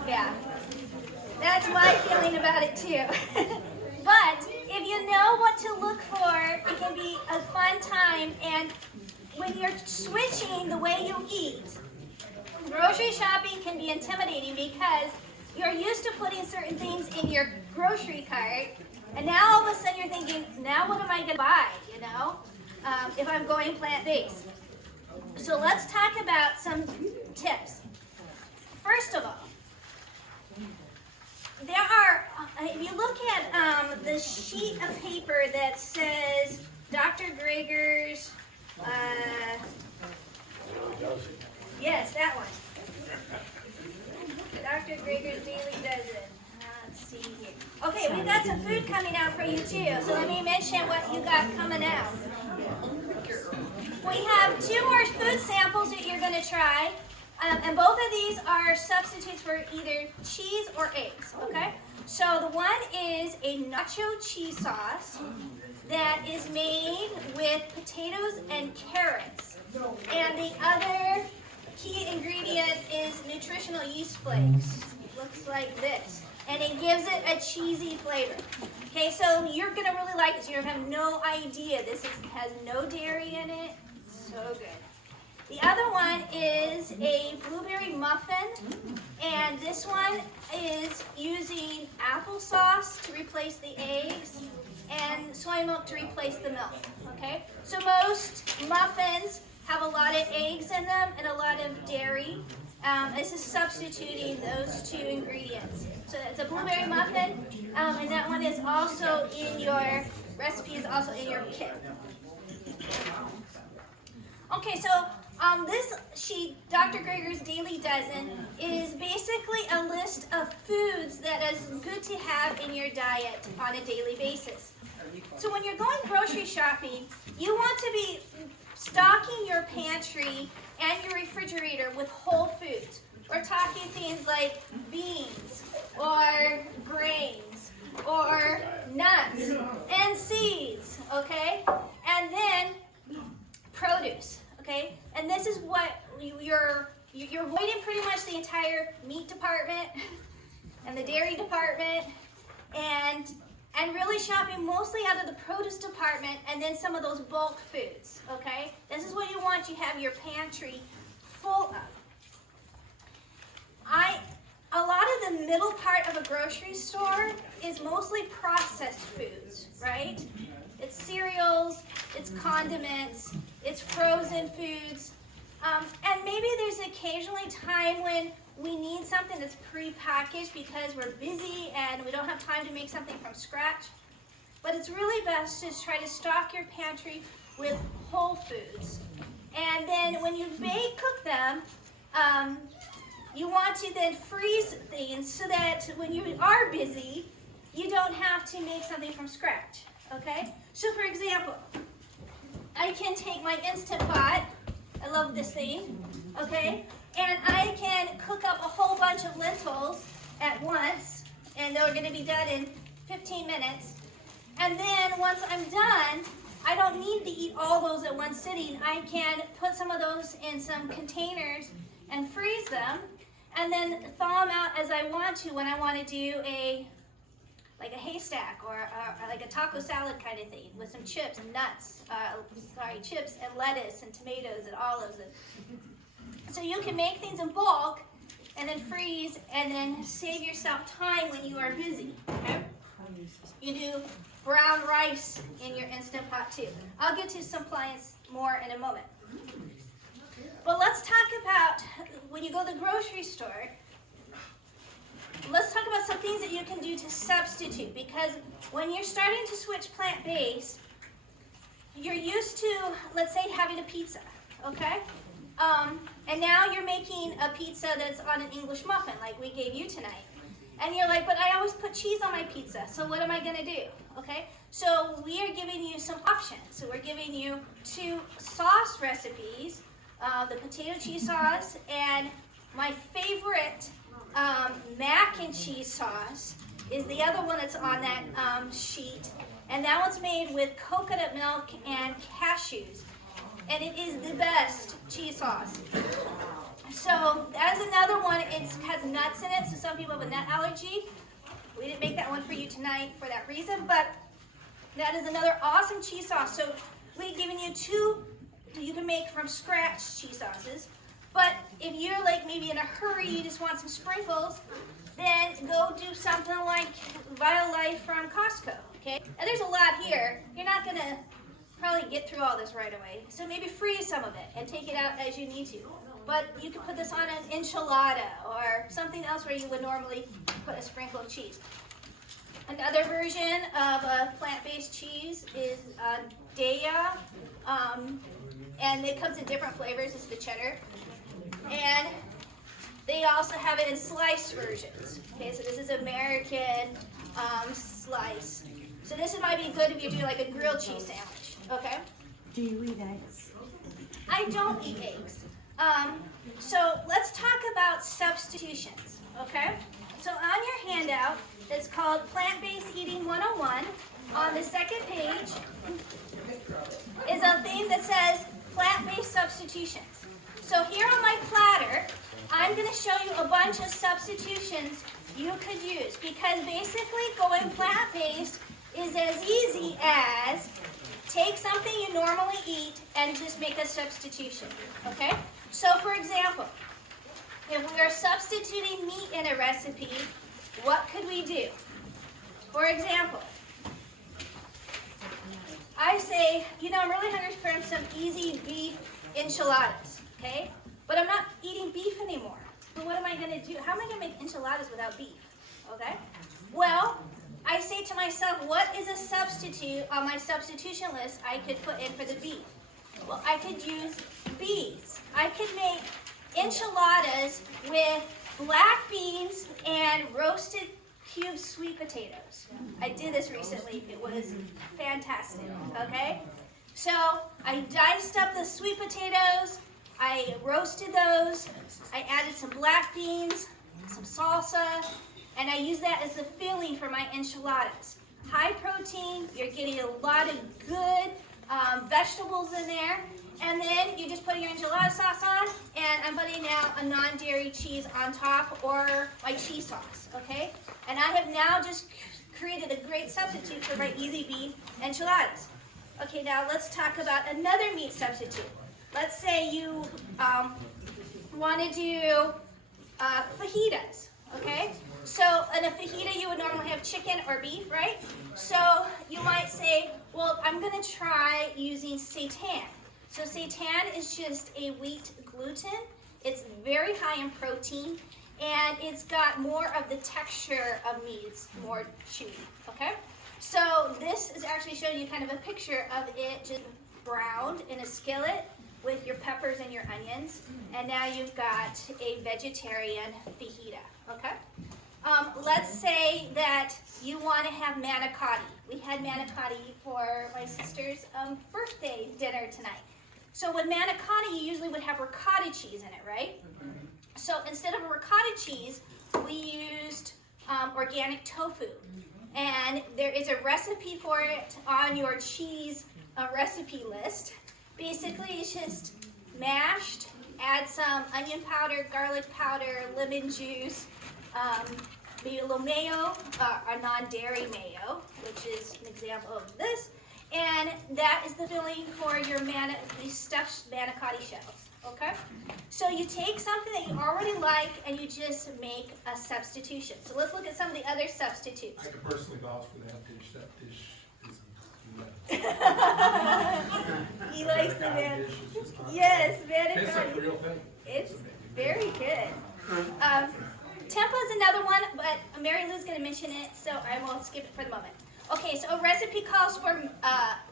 Yeah. That's my feeling about it too. But if you know what to look for, it can be a fun time. And when you're switching the way you eat, grocery shopping can be intimidating because you're used to putting certain things in your grocery cart, and now all of a sudden you're thinking, now what am I going to buy, if I'm going plant-based? So let's talk about some tips. First of all, there are, if you look at the sheet of paper that says Dr. Greger's, yes, that one. Dr. Greger's Daily Dozen. Let's see here. Okay, we've got some food coming out for you too, so let me mention what you got coming out. We have 2 more food samples that you're going to try, and both of these are substitutes for either cheese or eggs, okay? So the one is a nacho cheese sauce that is made with potatoes and carrots, and the other key ingredient is Nutritional yeast flakes. Looks like this. And it gives it a cheesy flavor. Okay, so you're going to really like this. You're going to have no idea. This has no dairy in it. So good. The other one is a blueberry muffin. And this one is using applesauce to replace the eggs and soy milk to replace the milk. Okay, so most muffins have a lot of eggs in them and a lot of dairy. This is substituting those 2 ingredients. So it's a blueberry muffin, and that one is also in your recipe is also in your kit. Okay, so this sheet, Dr. Greger's Daily Dozen, is basically a list of foods that is good to have in your diet on a daily basis. So when you're going grocery shopping, you want to be stocking your pantry and your refrigerator with whole foods. We're talking things like beans or grains or nuts and seeds, okay? And then produce, okay? And this is what you're avoiding pretty much the entire meat department and the dairy department and really shopping mostly out of the produce department and then some of those bulk foods, okay? This is what you want. You have your pantry full of. A lot of the middle part of a grocery store is mostly processed foods, right? It's cereals, it's condiments, it's frozen foods, and maybe there's occasionally time when we need something that's pre-packaged because we're busy and we don't have time to make something from scratch. But it's really best to try to stock your pantry with whole foods. And then when you cook them, you want to then freeze things so that when you are busy, you don't have to make something from scratch, okay? So for example, I can take my Instant Pot, I love this thing, okay? And I can cook up a whole bunch of lentils at once, and they're gonna be done in 15 minutes. And then once I'm done, I don't need to eat all those at one sitting. I can put some of those in some containers and freeze them, and then thaw them out as I want to when I want to do like a haystack or like a taco salad kind of thing with some chips and nuts, chips and lettuce and tomatoes and olives. So you can make things in bulk and then freeze and then save yourself time when you are busy, okay? You do brown rice in your Instant Pot too. I'll get to some clients more in a moment. But let's talk about when you go to the grocery store, let's talk about some things that you can do to substitute, because when you're starting to switch plant-based, you're used to, let's say, having a pizza, okay? And now you're making a pizza that's on an English muffin like we gave you tonight. And you're like, but I always put cheese on my pizza, so what am I gonna do, okay? So we are giving you some options. So we're giving you 2 sauce recipes, the potato cheese sauce and my favorite mac and cheese sauce is the other one that's on that sheet. And that one's made with coconut milk and cashews. And it is the best cheese sauce. So that is another one. It has nuts in it, so some people have a nut allergy. We didn't make that one for you tonight for that reason, but that is another awesome cheese sauce. So we've given you 2 you can make from scratch cheese sauces. But if you're like maybe in a hurry, you just want some sprinkles, then go do something like Violife from Costco, okay? And there's a lot here. You're not gonna probably get through all this right away. So maybe freeze some of it and take it out as you need to. But you can put this on an enchilada or something else where you would normally put a sprinkle of cheese. Another version of a plant-based cheese is Daiya, and it comes in different flavors. It's the cheddar. And they also have it in slice versions. Okay, so this is American slice. So this might be good if you do like a grilled cheese sandwich, okay? Do you eat eggs? I don't eat eggs. So let's talk about substitutions, okay? So on your handout, it's called Plant-Based Eating 101. On the second page is a thing that says plant-based substitutions. So here on my platter, I'm going to show you a bunch of substitutions you could use, because basically going plant-based is as easy as take something you normally eat and just make a substitution, okay? So for example, if we are substituting meat in a recipe, what could we do? For example, I say, I'm really hungry for some easy beef enchiladas, okay? But I'm not eating beef anymore. So what am I gonna do? How am I gonna make enchiladas without beef, okay? Well, I say to myself, what is a substitute on my substitution list I could put in for the beef? Well, I could use beets. I could make enchiladas with black beans and roasted cubed sweet potatoes. I did this recently. It was fantastic, okay? So I diced up the sweet potatoes. I roasted those. I added some black beans, some salsa, and I use that as the filling for my enchiladas. High protein, you're getting a lot of good vegetables in there. And then you just put your enchilada sauce on, and I'm putting now a non-dairy cheese on top, or my cheese sauce, okay? And I have now just created a great substitute for my easy beef enchiladas. Okay, now let's talk about another meat substitute. Let's say you want to do fajitas, okay? So in a fajita, you would normally have chicken or beef, right? So you might say, well, I'm going to try using seitan. So seitan is just a wheat gluten. It's very high in protein, and it's got more of the texture of meat. It's more chewy, okay? So this is actually showing you kind of a picture of it just browned in a skillet with your peppers and your onions, and now you've got a vegetarian fajita, okay? Let's say that you want to have manicotti. We had manicotti for my sister's birthday dinner tonight. So with manicotti, you usually would have ricotta cheese in it, right? So instead of a ricotta cheese, we used organic tofu. And there is a recipe for it on your cheese recipe list. Basically, it's just mashed, add some onion powder, garlic powder, lemon juice, maybe a little mayo, a non-dairy mayo, which is an example of this. And that is the filling for your these stuffed manicotti shells, okay? So you take something that you already like and you just make a substitution. So let's look at some of the other substitutes. I could personally vouch for that dish. That dish is He likes the man. dish is just not- Yes, Tastes like the manicotti. real thing. It's very good. Tempeh is another one, but Mary Lou's going to mention it, so I will skip it for the moment. Okay, so a recipe calls for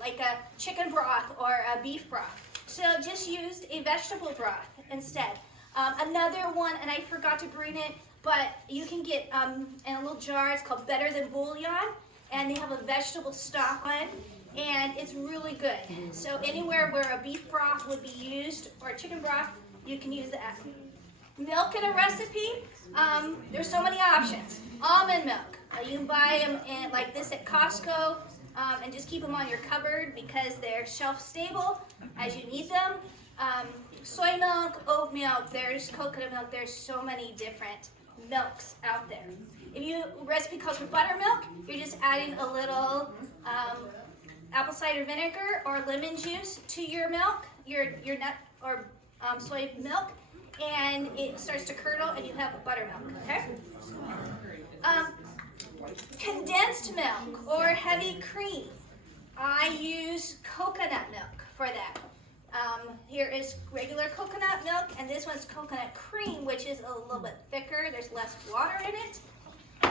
like a chicken broth or a beef broth. So just used a vegetable broth instead. Another one, and I forgot to bring it, but you can get in a little jar, it's called Better Than Bouillon, and they have a vegetable stock on, and it's really good. So anywhere where a beef broth would be used, or a chicken broth, you can use that. Milk in a recipe, there's so many options. Almond milk. You can buy them in, like this at Costco, and just keep them on your cupboard because they're shelf stable as you need them. Soy milk, oat milk, there's coconut milk, there's so many different milks out there. If your recipe calls for buttermilk, you're just adding a little apple cider vinegar or lemon juice to your milk, your nut or soy milk, and it starts to curdle and you have a buttermilk, okay? Condensed milk or heavy cream. I use coconut milk for that. Here is regular coconut milk, and this one's coconut cream, which is a little bit thicker. There's less water in it.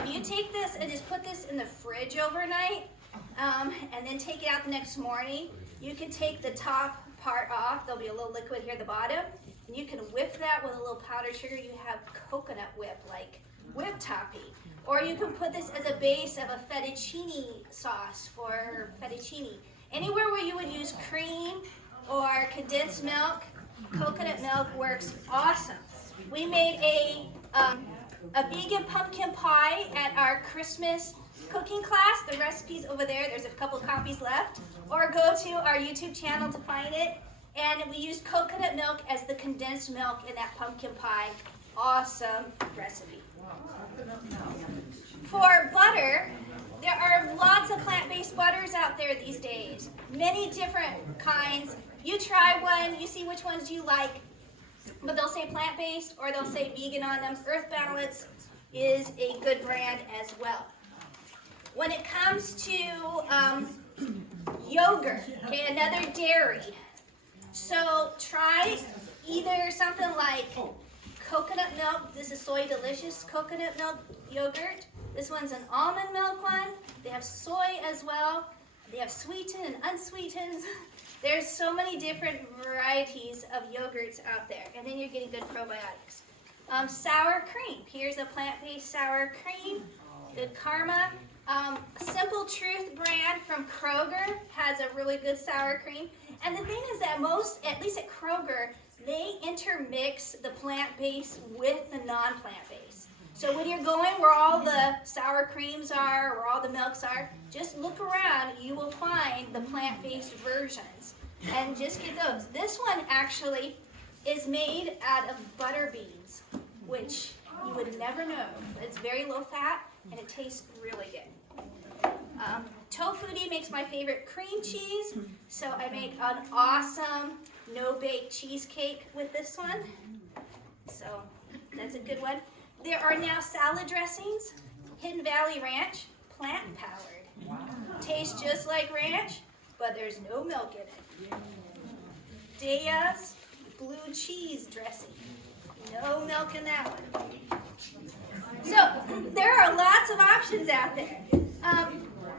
You take this and just put this in the fridge overnight, and then take it out the next morning. You can take the top part off. There'll be a little liquid here at the bottom, and you can whip that with a little powdered sugar. You have coconut whip, like whip topping. Or you can put this as a base of a fettuccine sauce for fettuccine. Anywhere where you would use cream or condensed milk, coconut milk works awesome. We made a vegan pumpkin pie at our Christmas cooking class. The recipe's over there. There's a couple copies left. Or go to our YouTube channel to find it. And we used coconut milk as the condensed milk in that pumpkin pie. Awesome recipe. For butter, there are lots of plant-based butters out there these days. Many different kinds. You try one, you see which ones you like, but they'll say plant-based or they'll say vegan on them. Earth Balance is a good brand as well. When it comes to yogurt, okay, another dairy. So try either something like coconut milk. This is Soy Delicious coconut milk yogurt. This one's an almond milk one. They have soy as well. They have sweetened and unsweetened. There's so many different varieties of yogurts out there, and then you're getting good probiotics. Sour cream. Here's a plant-based sour cream. Good Karma. Simple Truth brand from Kroger has a really good sour cream. And the thing is that at least at Kroger, they intermix the plant-based with the non-plant-based. So when you're going where all the sour creams are, where all the milks are, just look around, you will find the plant-based versions. And just get those. This one actually is made out of butter beans, which you would never know. It's very low fat and it tastes really good. Tofutti makes my favorite cream cheese, so I make an awesome no-bake cheesecake with this one. So that's a good one. There are now salad dressings. Hidden Valley Ranch, plant-powered. Wow. Tastes just like ranch, but there's no milk in it. Daiya's blue cheese dressing. No milk in that one. So there are lots of options out there.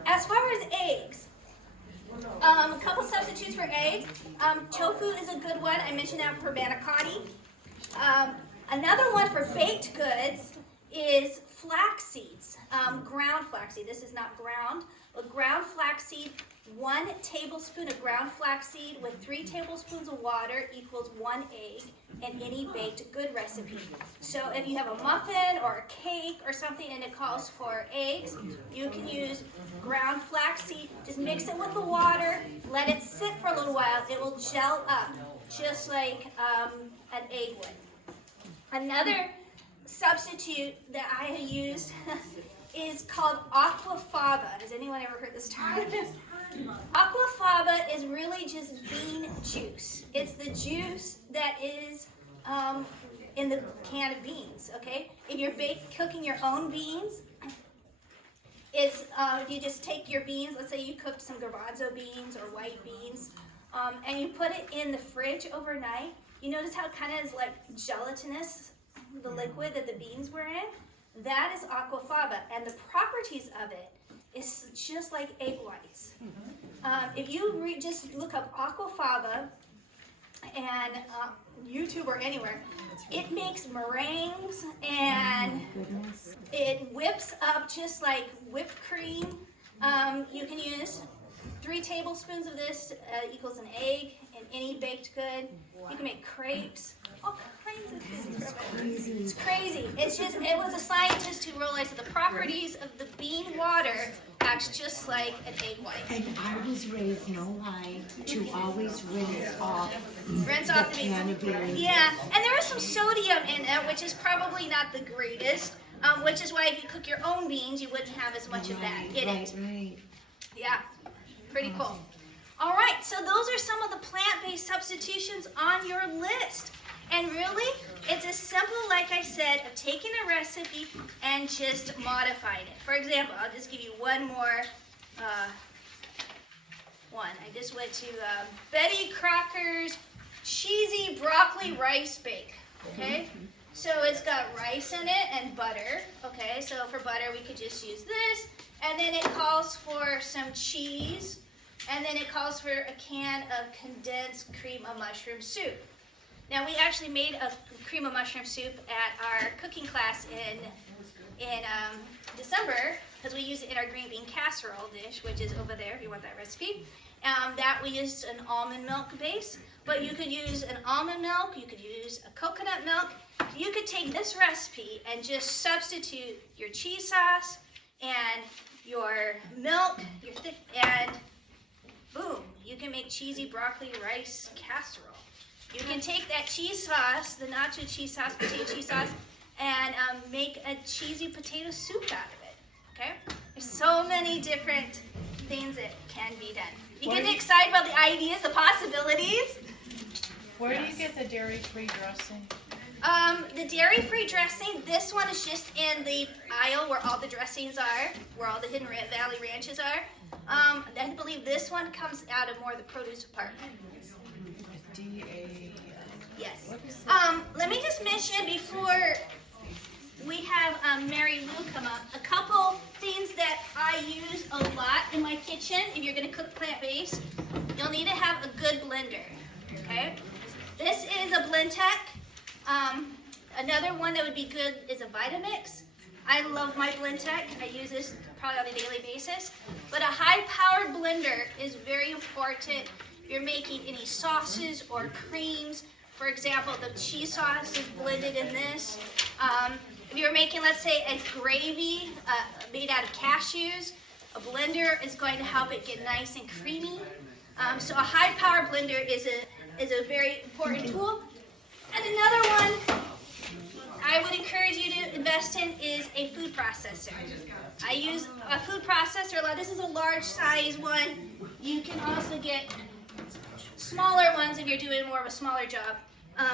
As far as eggs, a couple substitutes for eggs. Tofu is a good one. I mentioned that for manicotti. Another one for baked goods is flax seeds, ground flaxseed. This is not ground, but ground flaxseed. 1 tablespoon of ground flaxseed with 3 tablespoons of water equals 1 egg in any baked good recipe. So if you have a muffin or a cake or something and it calls for eggs, you can use ground flaxseed. Just mix it with the water, let it sit for a little while. It will gel up just like an egg would. Another substitute that I have used is called Aquafaba. Has anyone ever heard this term? Aquafaba is really just bean juice. It's the juice that is in the can of beans, okay? If you're cooking your own beans, it's if you just take your beans, let's say you cooked some garbanzo beans or white beans, and you put it in the fridge overnight, you notice how it kind of is like gelatinous, the liquid that the beans were in? That is Aquafaba, and the properties of it is just like egg whites. If you just look up Aquafaba and YouTube or anywhere, it makes meringues and it whips up just like whipped cream. You can use 3 tablespoons of this equals an egg in any baked good. You can make crepes, all kinds of things from it. It's crazy. It was a scientist who realized that the properties of the bean water acts just like an egg white. And I was raised, no lie, to always rinse off the can of beans. Yeah, and there is some sodium in it, which is probably not the greatest, which is why if you cook your own beans, you wouldn't have as much of that in it. Right. Yeah, pretty cool. All right, so those are some of the plant-based substitutions on your list. And really, it's as simple, like I said, of taking a recipe and just modifying it. For example, I'll just give you one more one. I just went to Betty Crocker's cheesy broccoli rice bake, okay? So it's got rice in it and butter, okay? So for butter, we could just use this. And then it calls for some cheese. And then it calls for a can of condensed cream of mushroom soup. Now, we actually made a cream of mushroom soup at our cooking class in December, because we use it in our green bean casserole dish, which is over there if you want that recipe. That we used an almond milk base, but you could use an almond milk, you could use a coconut milk. You could take this recipe and just substitute your cheese sauce and your milk, and boom, you can make cheesy broccoli rice casserole. You can take that cheese sauce, the nacho cheese sauce, potato cheese sauce, and make a cheesy potato soup out of it, okay? There's so many different things that can be done. You get excited about the ideas, the possibilities. Where do you get the dairy-free dressing? The dairy-free dressing, this one is just in the aisle where all the dressings are, where all the Hidden Valley Ranches are. I believe this one comes out of more of the produce department. D-A... Yes. Let me just mention before we have Mary Lou come up, a couple I use a lot in my kitchen, if you're gonna cook plant-based, you'll need to have a good blender, okay? This is a Blendtec. Another one that would be good is a Vitamix. I love my Blendtec. I use this probably on a daily basis. But a high-powered blender is very important if you're making any sauces or creams. For example, the cheese sauce is blended in this. If you're making, let's say, a gravy made out of cashews, a blender is going to help it get nice and creamy. So a high-powered blender is a very important tool. And another one I would encourage you to invest in is a food processor. I use a food processor. This is a large size one. You can also get smaller ones if you're doing more of a smaller job.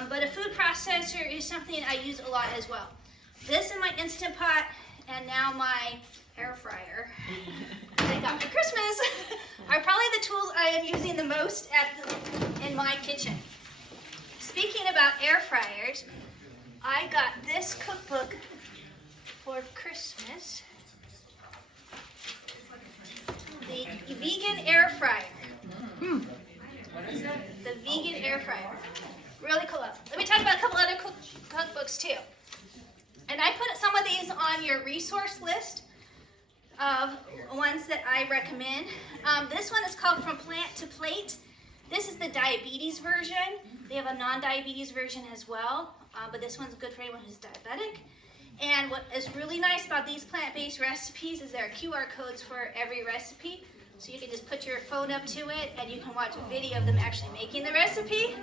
But a food processor is something I use a lot as well. This is my Instant Pot, and now my air fryer that I got for Christmas are probably the tools I am using the most in my kitchen. Speaking about air fryers, I got this cookbook for Christmas. The vegan air fryer. The vegan air fryer. Really cool. Let me talk about a couple other cookbooks too. And I put some of these on your resource list of ones that I recommend. This one is called From Plant to Plate. This is the diabetes version. They have a non-diabetes version as well, but this one's good for anyone who's diabetic. And what is really nice about these plant-based recipes is there are QR codes for every recipe. So you can just put your phone up to it and you can watch a video of them actually making the recipe.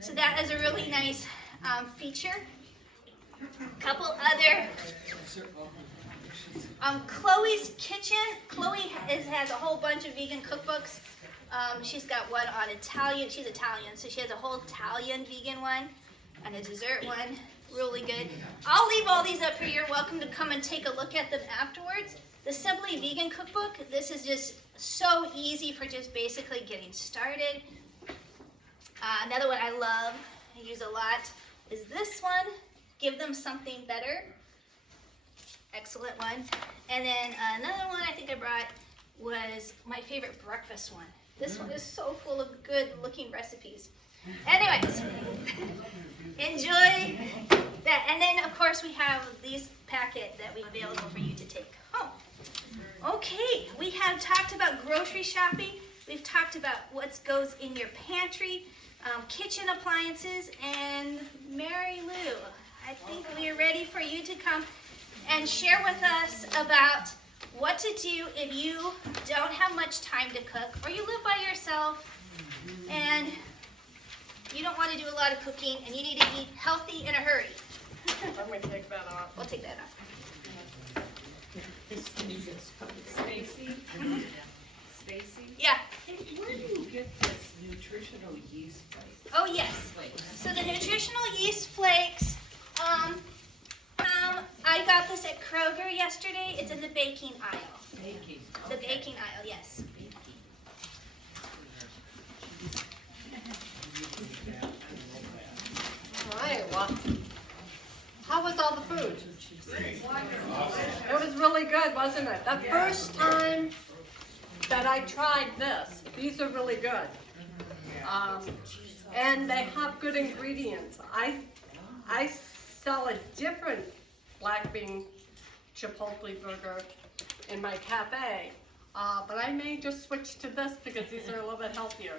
So that is a really nice feature. A couple other, Chloe's Kitchen. Chloe has a whole bunch of vegan cookbooks. She's got one on Italian. She's Italian, so she has a whole Italian vegan one and a dessert one. Really good. I'll leave all these up here. You're welcome to come and take a look at them afterwards. The Simply Vegan Cookbook. This is just so easy for just basically getting started. Another one I love, I use a lot, is this one. Give Them Something Better. Excellent one. And then another one I think I brought was my favorite breakfast one. This one is so full of good looking recipes. Anyways, enjoy that. And then of course we have these packet that we have available for you to take home. Okay, we have talked about grocery shopping. We've talked about what goes in your pantry, kitchen appliances, and Mary Lou, I think we are ready for you to come and share with us about what to do if you don't have much time to cook, or you live by yourself and you don't want to do a lot of cooking and you need to eat healthy in a hurry. I'm going to take that off. We'll take that off. Stacy? Yeah. Hey, where do you get this nutritional yeast flakes? Oh yes. So the nutritional yeast flakes, I got this at Kroger yesterday. It's in the baking aisle. Baking. The baking aisle, yes. All right, well, how was all the food? It was really good, wasn't it? The first time that I tried this, these are really good. And they have good ingredients. I sell a different black bean chipotle burger in my cafe, but I may just switch to this because these are a little bit healthier.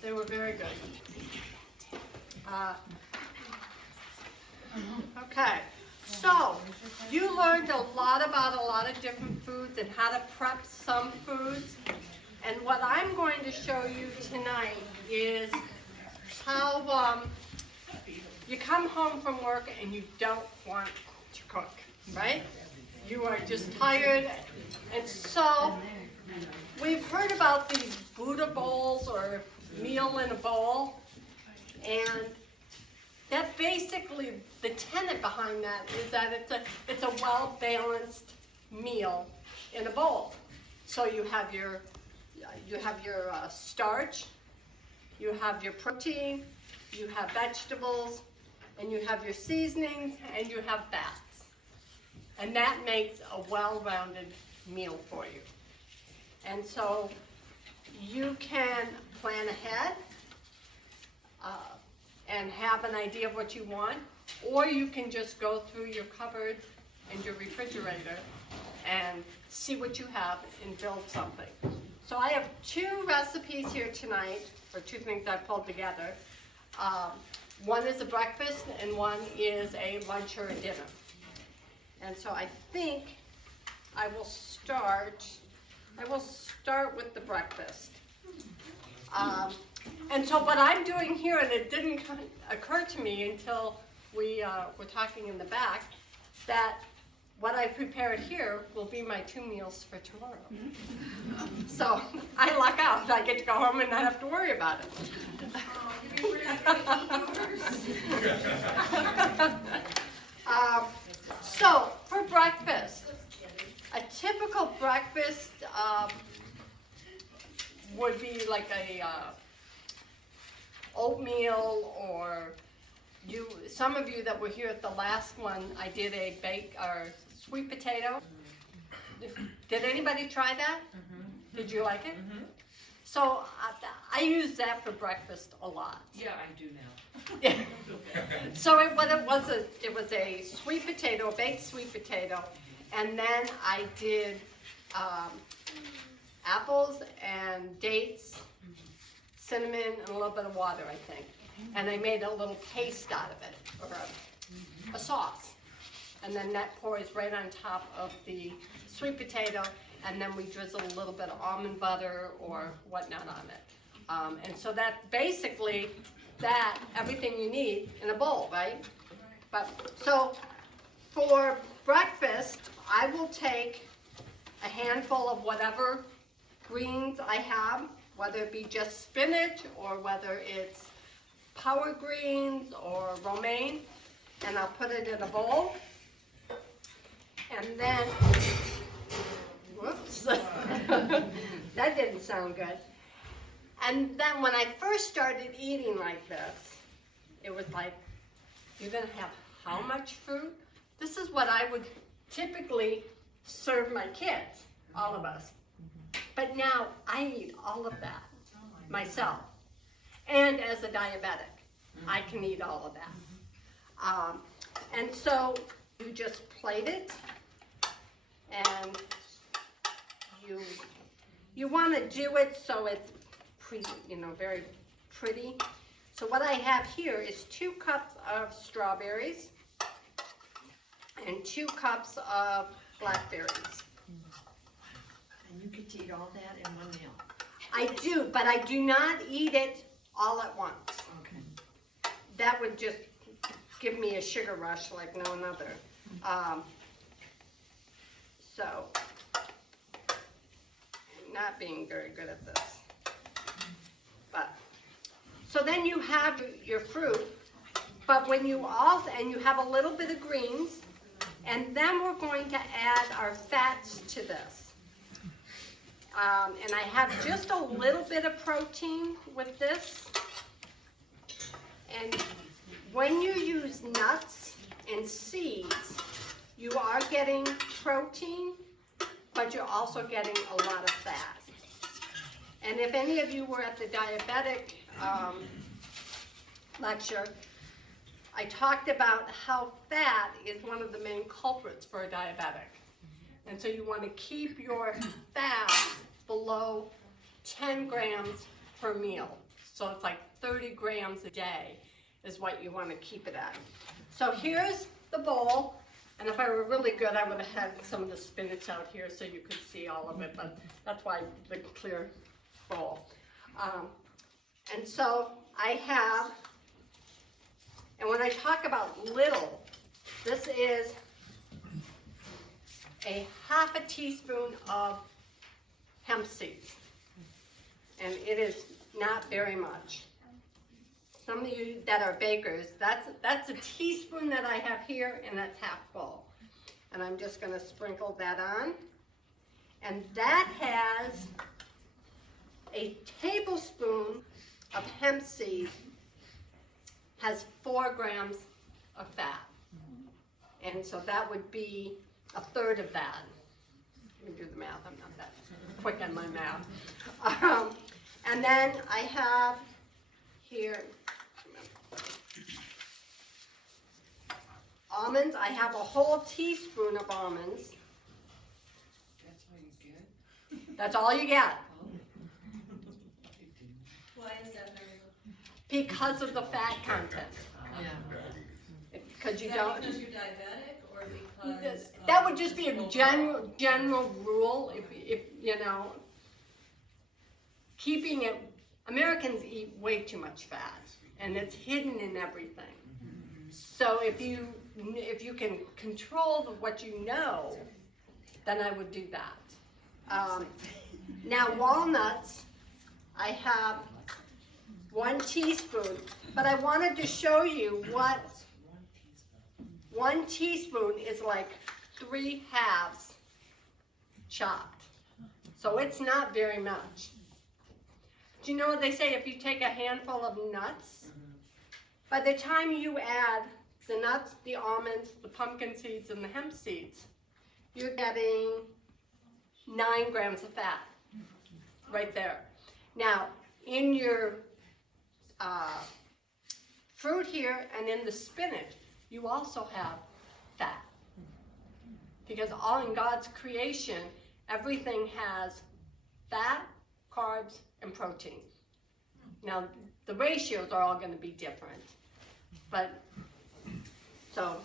They were very good. Okay, so you learned a lot about a lot of different foods and how to prep some foods. And what I'm going to show you tonight is how you come home from work and you don't want to cook, right? You are just tired. And so we've heard about these Buddha bowls or meal in a bowl. And that basically, the tenet behind that is that it's a well-balanced meal in a bowl. So you have your starch, you have your protein, you have vegetables, and you have your seasonings, and you have fats. And that makes a well-rounded meal for you. And so you can plan ahead and have an idea of what you want, or you can just go through your cupboard and your refrigerator and see what you have and build something. So I have 2 recipes here tonight, or 2 things I pulled together. One is a breakfast and one is a lunch or a dinner. And so I think I will start with the breakfast. And so what I'm doing here, and it didn't occur to me until we were talking in the back, that what I prepared here will be my 2 meals for tomorrow. So I luck out. I get to go home and not have to worry about it. So for breakfast, a typical breakfast would be like a oatmeal, or some of you that were here at the last one, I did a sweet potato. Did anybody try that? Did you like it? So I use that for breakfast a lot. Yeah, I do now. Yeah. So it was a sweet potato, a baked sweet potato, and then I did apples and dates, cinnamon, and a little bit of water, I think. And I made a little paste out of it, or a sauce. And then that pours right on top of the sweet potato, and then we drizzle a little bit of almond butter or whatnot on it. And so that basically, everything you need in a bowl, right? But so for breakfast, I will take a handful of whatever greens I have, whether it be just spinach or whether it's power greens or romaine, and I'll put it in a bowl. And then, whoops, that didn't sound good. And then when I first started eating like this, it was like, you're gonna have how much fruit? This is what I would typically serve my kids, all of us. But now I eat all of that myself. And as a diabetic, I can eat all of that. And so you just plate it, and you want to do it so it's very pretty. So what I have here is 2 cups of strawberries and 2 cups of blackberries. And you get to eat all that in one meal. I do, but I do not eat it all at once. Okay. That would just give me a sugar rush like no other. So, I'm not being very good at this. But, so then you have your fruit, but when you have a little bit of greens, and then we're going to add our fats to this. And I have just a little bit of protein with this. And when you use nuts and seeds, you are getting protein, but you're also getting a lot of fat. And if any of you were at the diabetic lecture, I talked about how fat is one of the main culprits for a diabetic. And so you want to keep your fats below 10 grams per meal. So it's like 30 grams a day is what you want to keep it at. So here's the bowl. And if I were really good, I would have had some of the spinach out here so you could see all of it, but that's why the clear bowl. And so I have, and when I talk about little, this is a ½ a teaspoon of hemp seeds. And it is not very much. Some of you that are bakers, that's a teaspoon that I have here, and that's half full. And I'm just gonna sprinkle that on. And that has a tablespoon of hemp seed, has 4 grams of fat. And so that would be 1/3 of that. Let me do the math, I'm not that quick on my math. And then I have here almonds. I have a whole teaspoon of almonds. That's all you get? That's all you get. Why is that, Mary? Because of the fat content. Yeah. Because you don't. Because you're diabetic or because? That would just be a general rule. If you know, keeping it. Americans eat way too much fat, and it's hidden in everything. So if you can control what you know, then I would do that. Now walnuts, I have 1 teaspoon, but I wanted to show you what 1 teaspoon is like 3 halves chopped. So it's not very much. Do you know what they say? If you take a handful of nuts, by the time you add the nuts, the almonds, the pumpkin seeds, and the hemp seeds, you're getting 9 grams of fat right there. Now, in your fruit here and in the spinach, you also have fat. Because all in God's creation, everything has fat, carbs, and protein. Now, the ratios are all going to be different. But, so,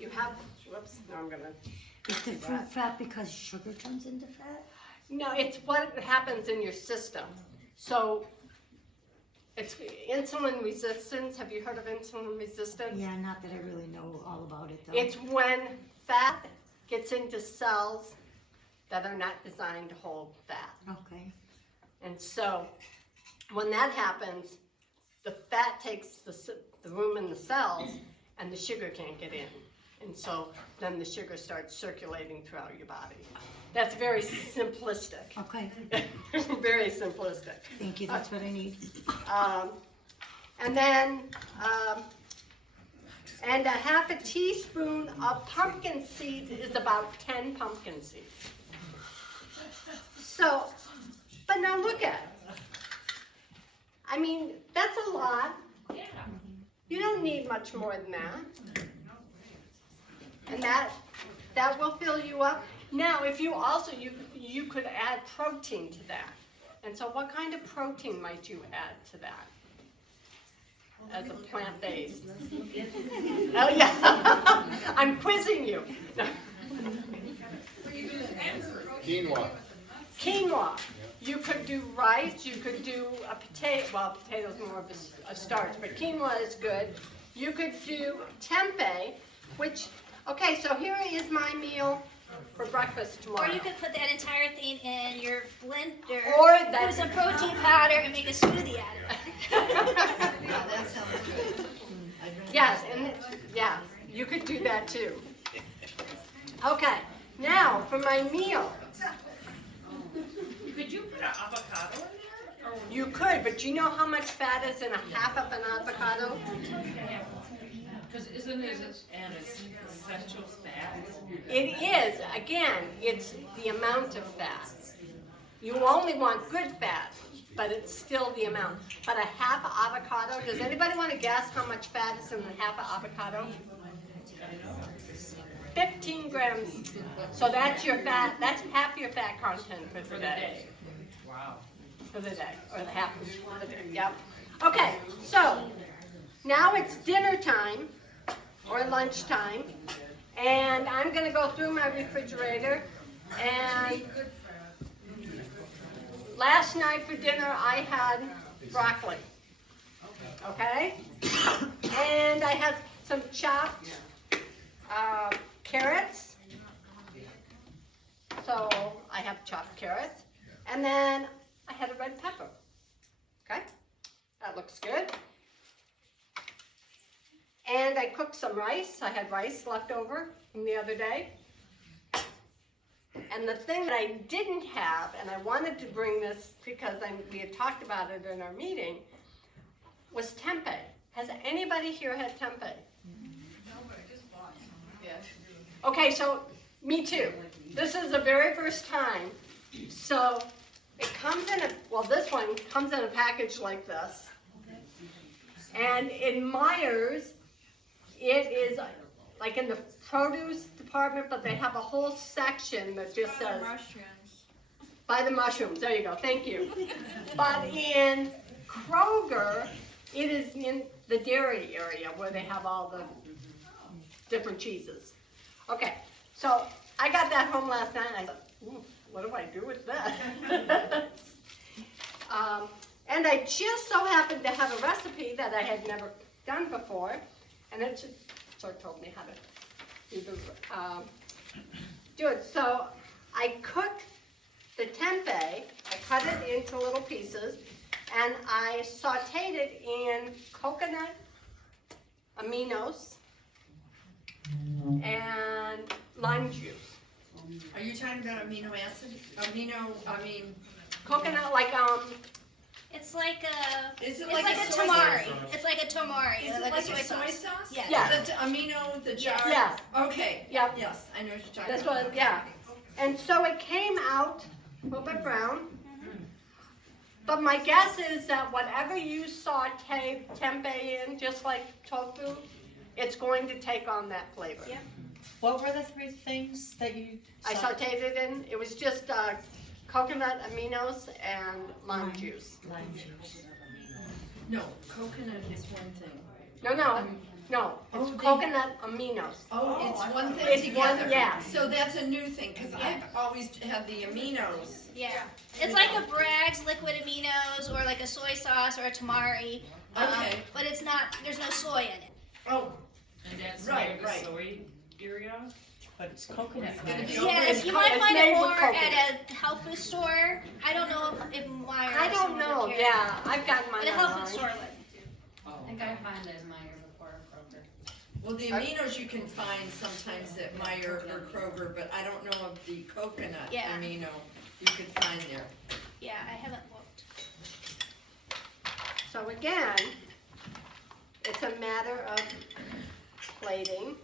you have, whoops, now I'm going to. Is the fruit fat because sugar turns into fat? No, it's what happens in your system. So, it's insulin resistance. Have you heard of insulin resistance? Yeah, not that I really know all about it though. It's when fat gets into cells that are not designed to hold fat. Okay. And so, when that happens, the fat takes the room in the cells, and the sugar can't get in. And so, then the sugar starts circulating throughout your body. That's very simplistic. Okay. Very simplistic. Thank you. That's what I need. And then, and a half a teaspoon of pumpkin seeds is about 10 pumpkin seeds. So, but now look at it. I mean, that's a lot. Yeah. You don't need much more than that. And that will fill you up. Now, if you also, you could add protein to that. And so what kind of protein might you add to that? As a plant-based. Oh, yeah. I'm quizzing you. Quinoa. Quinoa. You could do rice, you could do a potato, well, potato's more of a starch, but quinoa is good. You could do tempeh, which, okay, so here is my meal for breakfast tomorrow. Or you could put that entire thing in your blender, Or put that, some protein powder, and make a smoothie out of it. yes, and yeah, you could do that too. Okay, now for my meal. Could you put an avocado in there? Or You could, but you know how much fat is in a half of an avocado? because isn't it an essential fat? It is, again, it's the amount of fat. You only want good fat, but it's still the amount. But a half avocado, does anybody want to guess how much fat is in a half avocado? 15 grams. So that's your fat, that's half your fat content for the day. Wow. For the day, or the half of the day, yep. Okay, so now it's dinner time, or lunch time, and I'm gonna go through my refrigerator, and last night for dinner I had broccoli, okay? And I had some chopped carrots, so I have chopped carrots, and then I had a red pepper, okay? That looks good. And I cooked some rice. I had rice left over from the other day. And the thing that I didn't have, and I wanted to bring this because we had talked about it in our meeting, was tempeh. Has anybody here had tempeh? No, but I just bought some. Yeah. Okay, so me too. This is the very first time. So it comes in this one comes in a package like this. And in Meijer's, it is like in the produce department, but they have a whole section that just says buy the mushrooms. There you go. Thank you. But in Kroger, it is in the dairy area where they have all the different cheeses. Okay, so I got that home last night and I thought, ooh, what do I do with that? And I just so happened to have a recipe that I had never done before, and it sort of told me how to do it. So I cooked the tempeh, I cut it into little pieces, and I sauteed it in coconut aminos and lime juice. Are you talking about amino acid? Coconut, like It's like a. Is it It's like like a a soy tamari. sauce? It's like a tamari. Is it like like a soy sauce. Yes. Yeah. The amino, the jar? Yeah. Okay. Yep. Yes, I know what you're talking That's about. what, yeah. And so it came out a little bit brown. But my guess is that whatever you saute tempeh in, just like tofu, it's going to take on that flavor. Yeah. What were the 3 things that you? I sauteed it in, it was just coconut aminos and lime juice. Lime juice. No, coconut is one thing. No, it's Oh, coconut aminos. Oh, it's one thing It's one, together. yeah. So that's a new thing, because I've always had the aminos. Yeah. It's like a Bragg's liquid aminos or like a soy sauce or a tamari. Okay. But it's not. There's no soy in it. Oh, And that's Right, the right. soy area. But it's coconut. It's gonna mash. be Yeah, It's if you might it's find made it with more coconut. at a health food store. I don't know if Meijer. I or don't someone know, would carry yeah, I've gotten it. mine But a health food online. store would. I think I find it in Meijer before Kroger. well, the aminos you can find sometimes at Meijer or Kroger, but I don't know of the coconut Yeah. amino you could find there. Yeah, I haven't looked. So again, it's a matter of plating.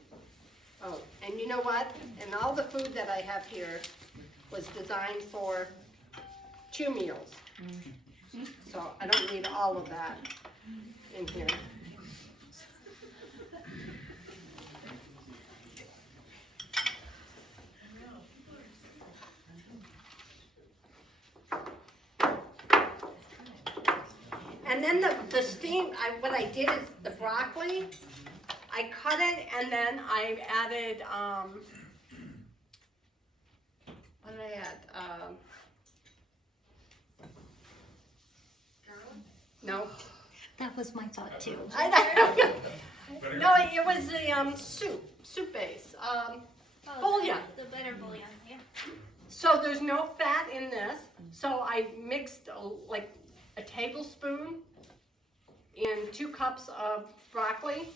Oh, and you know what? And all the food that I have here was designed for 2 meals. So I don't need all of that in here. And then the steam, what I did is the broccoli, I cut it and then I added, what did I add? No. That was my thought too. No, it was the soup base, bouillon. The better bouillon. Yeah. So there's no fat in this, so I mixed like a tablespoon in 2 cups of broccoli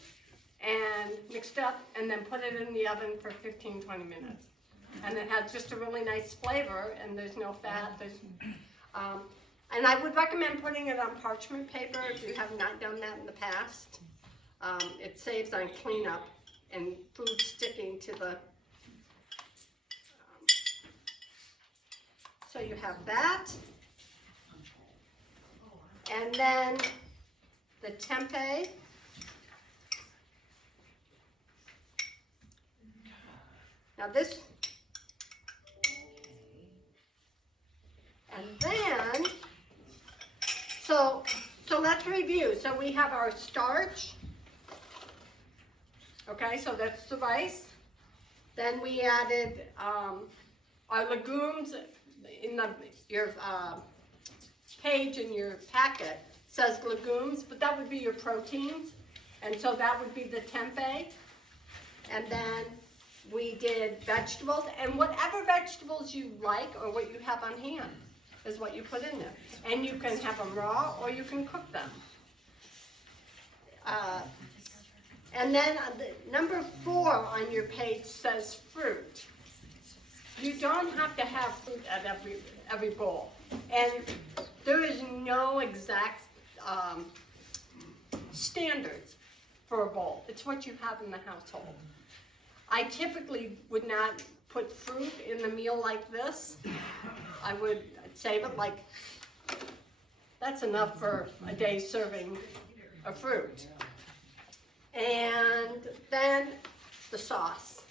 and mixed up and then put it in the oven for 15-20 minutes. And it has just a really nice flavor and there's no fat. And I would recommend putting it on parchment paper if you have not done that in the past. It saves on cleanup and food sticking to the. So you have that. And then the tempeh. Now this. And then, so let's review. So we have our starch. Okay, so that's the rice. Then we added our legumes in your page in your packet says legumes, but that would be your proteins. And so that would be the tempeh. And then we did vegetables, and whatever vegetables you like or what you have on hand is what you put in there. And you can have them raw or you can cook them. And then number 4 on your page says fruit. You don't have to have fruit at every bowl. And there is no exact standards for a bowl. It's what you have in the household. I typically would not put fruit in the meal like this. I would save it like, that's enough for a day's serving of fruit. And then the sauce.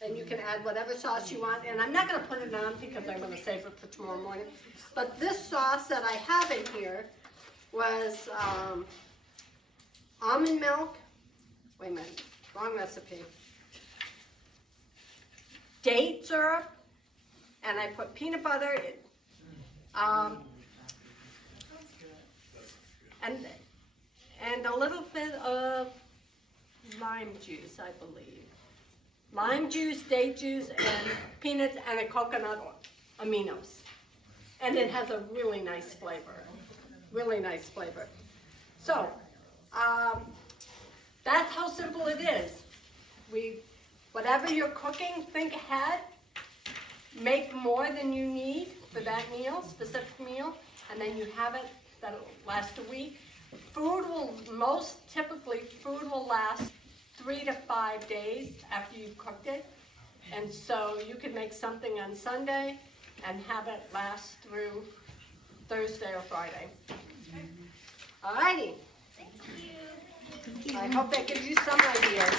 Then you can add whatever sauce you want, and I'm not gonna put it on because I'm gonna save it for tomorrow morning. But this sauce that I have in here was almond milk, wait a minute, wrong recipe. Date syrup, and I put peanut butter, and a little bit of lime juice, I believe. Lime juice, date juice, and peanuts, and a coconut aminos. And it has a really nice flavor, really nice flavor. So, that's how simple it is. Whatever you're cooking, think ahead. Make more than you need for that meal, specific meal, and then you have it that'll last a week. Food will last 3 to 5 days after you've cooked it. And so you can make something on Sunday and have it last through Thursday or Friday. Alrighty. Thank you. I hope that gives you some ideas.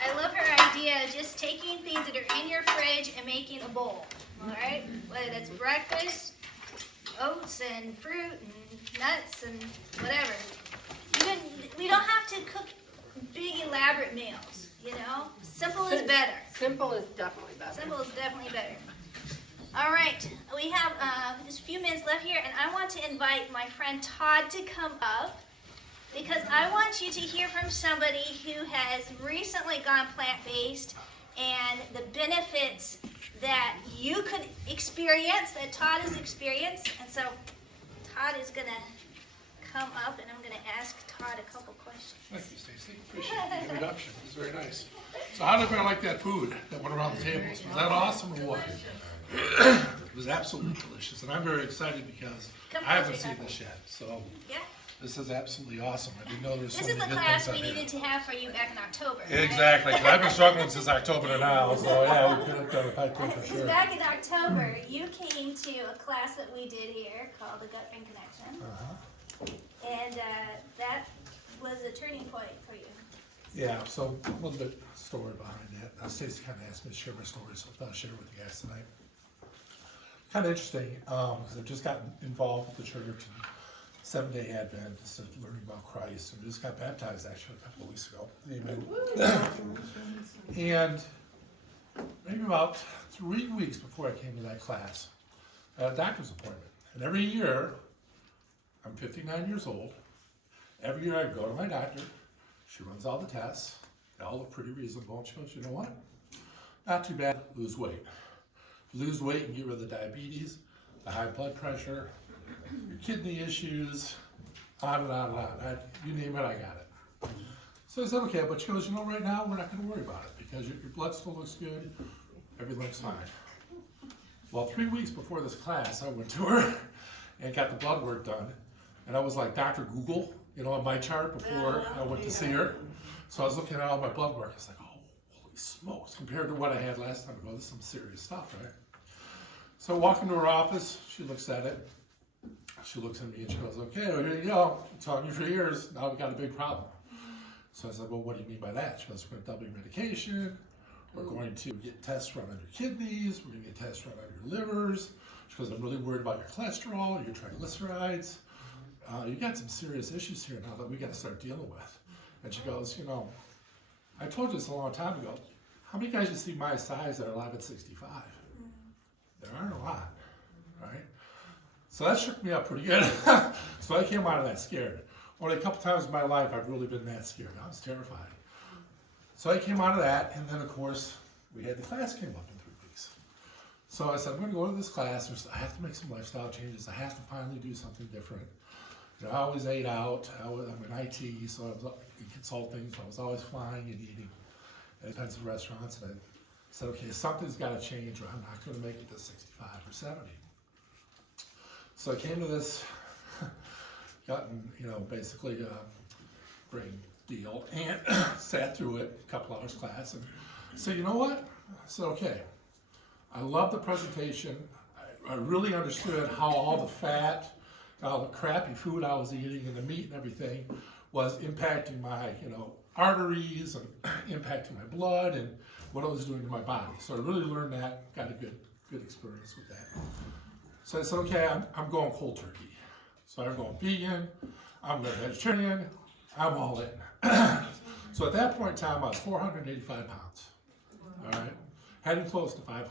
I love her idea of just taking things that are in your fridge and making a bowl. All right, whether that's breakfast, oats and fruit and nuts and whatever. We don't have to cook big elaborate meals. You know, simple is better. Simple is definitely better. Simple is definitely better. All right, we have just a few minutes left here, and I want to invite my friend Todd to come up because I want you to hear from somebody who has recently gone plant-based and the benefits that you could experience, that Todd has experienced. And so Todd is going to come up, and I'm going to ask Todd a couple questions. Thank you, Stacy. Appreciate the introduction. It was very nice. So how did everybody like that food that went around the tables? Was that awesome or what? It was absolutely delicious, and I'm very excited because I haven't seen this yet. So Yeah. this is absolutely awesome. I didn't know there was so This is many the good class things we out here. needed to have for you back in October. right? Exactly, 'cause I've been struggling since October to now, so yeah, we could have done a pipe for Because sure. back in October, you came to a class that we did here called the Gut Brain Connection, and that was a turning point for you. Yeah, so a little bit story behind that. Stacey kind of asked me to share my story, so I thought I'd share it with you guys tonight. Kind of interesting, because I've just gotten involved with the church and Seventh-day Advent, just learning about Christ, and just got baptized actually a couple of weeks ago. Amen. And maybe about 3 weeks before I came to that class, I had a doctor's appointment. And every year, I'm 59 years old, every year I go to my doctor, she runs all the tests, they all look pretty reasonable, and she goes, you know what? Not too bad, lose weight. Lose weight and get rid of the diabetes, the high blood pressure, your kidney issues, on and on and on. You name it, I got it. So I said, okay, but she goes, you know, right now we're not going to worry about it because your blood still looks good, everything's fine. Well, 3 weeks before this class, I went to her and got the blood work done, and I was like Dr. Google, you know, on my chart before I went to see her. So I was looking at all my blood work. I was like, oh, holy smokes, compared to what I had last time ago, this is some serious stuff, right? So I walk into her office, she looks at it, she looks at me and she goes, okay, well, here you go, I'm telling you for years, now we've got a big problem. So I said, well, what do you mean by that? She goes, we're going to double your medication, we're going to get tests run on your kidneys, we're going to get tests run on your livers. She goes, I'm really worried about your cholesterol, your triglycerides. You got some serious issues here now that we got to start dealing with. And she goes, you know, I told you this a long time ago. How many guys you see my size that are alive at 65? There aren't a lot, right? So that shook me up pretty good. So I came out of that scared. Only a couple times in my life I've really been that scared. I was terrified. So I came out of that, and then of course we had the class came up in 3 weeks. So I said, I'm going to go to this class. I have to make some lifestyle changes. I have to finally do something different. You know, I always ate out. I'm in IT, so I was in consulting, so I was always flying and eating at expensive restaurants. And I said, okay, something's got to change, or I'm not going to make it to 65 or 70. So I came to this, gotten, you know, basically brain deal and sat through it, a couple hours class, and said, you know what? I said, okay, I love the presentation. I really understood how all the fat, all the crappy food I was eating and the meat and everything was impacting my, arteries and impacting my blood and what it was doing to my body. So I really learned that, got a good experience with that. So I said, okay, I'm going cold turkey. So I'm going vegan, I'm going vegetarian, I'm all in. So at that point in time, I was 485 pounds, all right? Heading close to 500.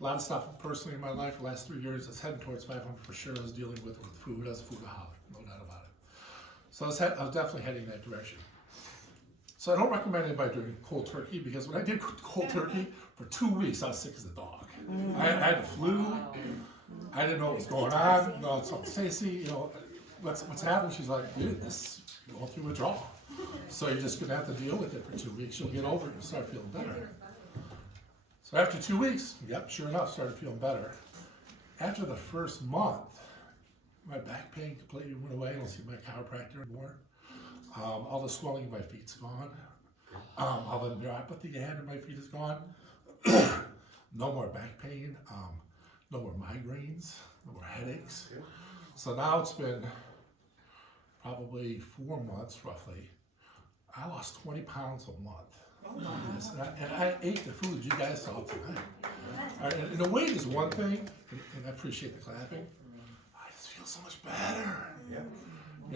A lot of stuff personally in my life the last 3 years is heading towards 500 for sure. I was dealing with food. I was a foodaholic, no doubt about it. So I was definitely heading that direction. So I don't recommend anybody doing cold turkey because when I did cold turkey, for 2 weeks I was sick as a dog. I had the flu. I didn't know what was going on. I was telling Stacy, what's happening? She's like, dude, this you're going through withdrawal. So you're just gonna have to deal with it for 2 weeks. You'll get over it and start feeling better. So after 2 weeks, yep, sure enough, started feeling better. After the first month, my back pain completely went away. I don't see my chiropractor anymore. All the swelling in my feet's gone. All the neuropathy I had in my feet is gone. No more back pain. No more migraines. No more headaches. So now it's been probably 4 months, roughly. I lost 20 pounds a month. And I ate the food you guys saw tonight. And the weight is one thing, and I appreciate the clapping. I just feel so much better.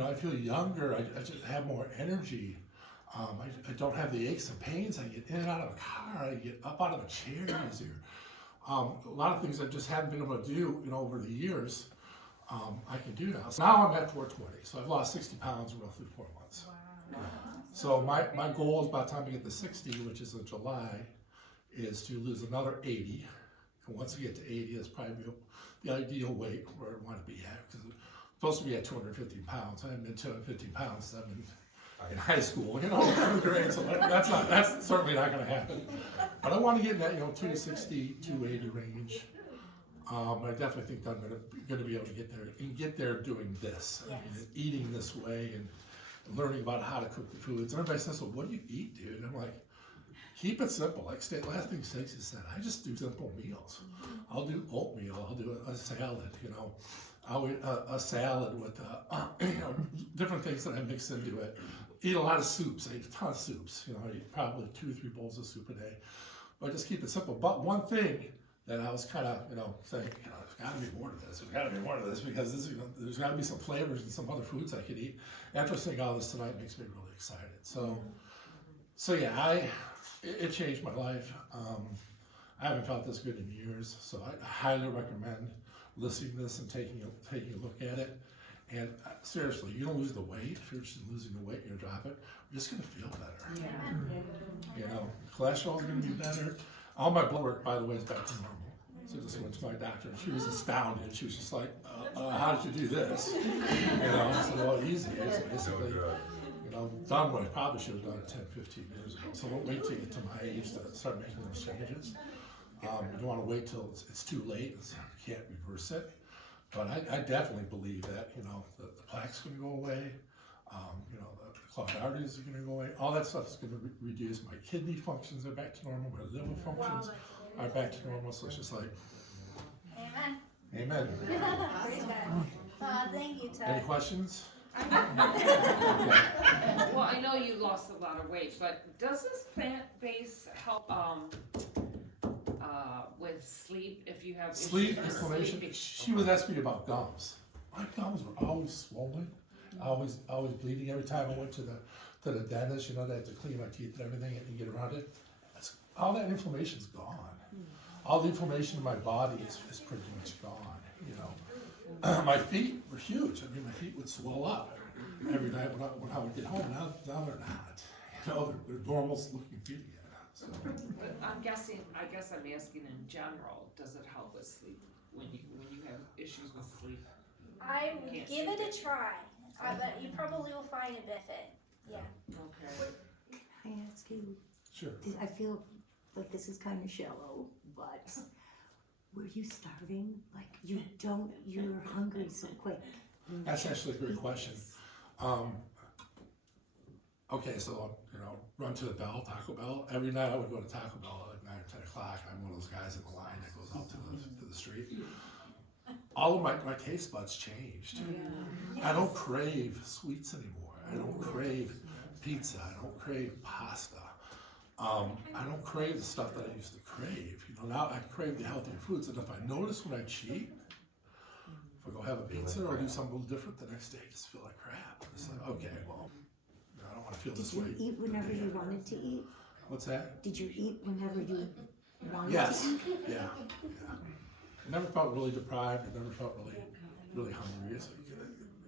I feel younger. I just have more energy. I don't have the aches and pains. I get in and out of a car. I get up out of a chair easier. A lot of things I just haven't been able to do, over the years. I can do now. So now I'm at 420. So I've lost 60 pounds in roughly 4 months. Wow. So my goal is by the time I get to 60, which is in July, is to lose another 80. And once I get to 80, that's probably the ideal weight where I want to be at. Because I'm supposed to be at 215 pounds. I haven't been 215 pounds since I've been in high school, third grade. So that's certainly not going to happen. But I want to get in that, 260, 280 range. I definitely think I'm going to be able to get there and get there doing this, eating this way and learning about how to cook the foods. And everybody says, well, what do you eat, dude? And I'm like, keep it simple. Like last thing Stacey said, I just do simple meals. I'll do oatmeal. I'll do a salad, I'll eat a salad with different things that I mix into it. Eat a lot of soups. I eat a ton of soups. I eat probably 2 or 3 bowls of soup a day. But just keep it simple. But one thing that I was kind of, saying, there's got to be more to this. There's got to be more to this because this, there's got to be some flavors and some other foods I could eat. After seeing all this tonight, makes me really excited. So yeah, it changed my life. I haven't felt this good in years, so I highly recommend listening to this and taking a look at it. And seriously, you don't lose the weight. If you're just losing the weight, you drop it. You're just gonna feel better. Cholesterol is gonna be better. All my blood work, by the way, is back to normal. So just went to my doctor, and she was astounded. She was just like, "How did you do this?" I said, "Well, easy. It's basically, done what I probably should have done 10, 15 years ago. So don't wait till you get to my age to start making those changes. You don't want to wait till it's too late. You can't reverse it." But I definitely believe that, the plaque's going to go away, the clogged arteries are going to go away. All that stuff is going to reduce. My kidney functions are back to normal. My liver functions are back to normal. So it's just like, Amen. amen. Praise God. Thank you, Todd. Any questions? Well, I know you lost a lot of weight, but does this plant-based help with sleep if you have Sleep, issues with inflammation. sleeping? She was asking me about gums. My gums were always swollen, always bleeding. Every time I went to the dentist, they had to clean my teeth and everything and get around it. All that inflammation's gone. All the inflammation in my body is pretty much gone. My feet were huge. My feet would swell up every night when I would get home. Now they're not. They're normal looking feet again. So. But I guess I'm asking in general, does it help with sleep when you have issues with sleep? I would give it a try, but you probably will find a benefit. Yeah. Okay. Can I ask you? Sure. I feel like this is kind of shallow, but were you starving? Like you're hungry so quick. That's actually a great question. okay, so run to the Taco Bell. Every night I would go to Taco Bell at 9 or 10 o'clock. I'm one of those guys in the line that goes out to the street. All of my taste buds changed. I don't crave sweets anymore. I don't crave pizza. I don't crave pasta. I don't crave the stuff that I used to crave. Now I crave the healthier foods. And if I notice when I cheat, if I go have a pizza or do something a little different, the next day I just feel like crap. It's like, okay, well, I don't want to feel this way. Did you eat whenever you wanted to eat? What's that? Did you eat whenever you wanted Yes. to eat? Yeah. I never felt really deprived. I never felt really hungry. It's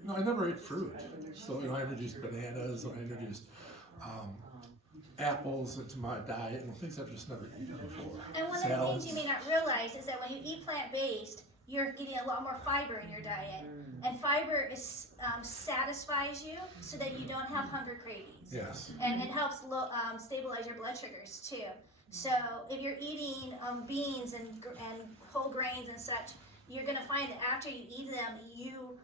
like, I never ate fruit. So I introduced bananas. I introduced apples into my diet, things I've just never eaten before. And one of the things you may not realize is that when you eat plant-based, you're getting a lot more fiber in your diet. And fiber satisfies you so that you don't have hunger cravings. Yes. And it helps stabilize your blood sugars too. So if you're eating beans and whole grains and such, you're going to find that after you eat them, you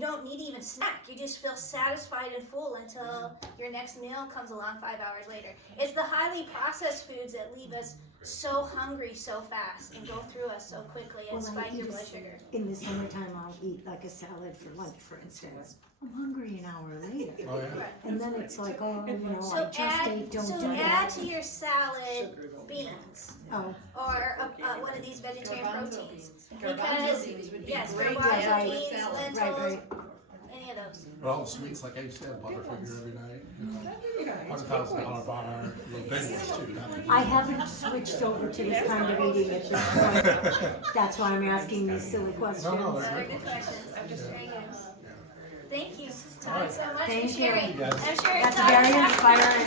don't need to even snack. You just feel satisfied and full until your next meal comes along 5 hours later. It's the highly processed foods that leave us so hungry so fast and go through us so quickly and spike your blood sugar. In the summertime, I'll eat like a salad for lunch, for instance. I'm hungry an hour later. Oh, yeah. And then it's like, oh, So I just ate, don't do add that. to your salad beans Oh, or one of these vegetarian proteins. Garbanzo beans would be Yes, great to garbanzo have with beans, salad. lentils, right. any of those. But all the sweets, like I used to have Butterfinger every night, $100,000 bar, little big ones too. not the- I haven't switched over to this kind of eating at this point. That's why I'm asking these silly questions. No, Very that's good questions. Very good. Thank you, All Todd, right. so much Thank for sharing. you. Yes. I'm sure it's That's very all inspiring.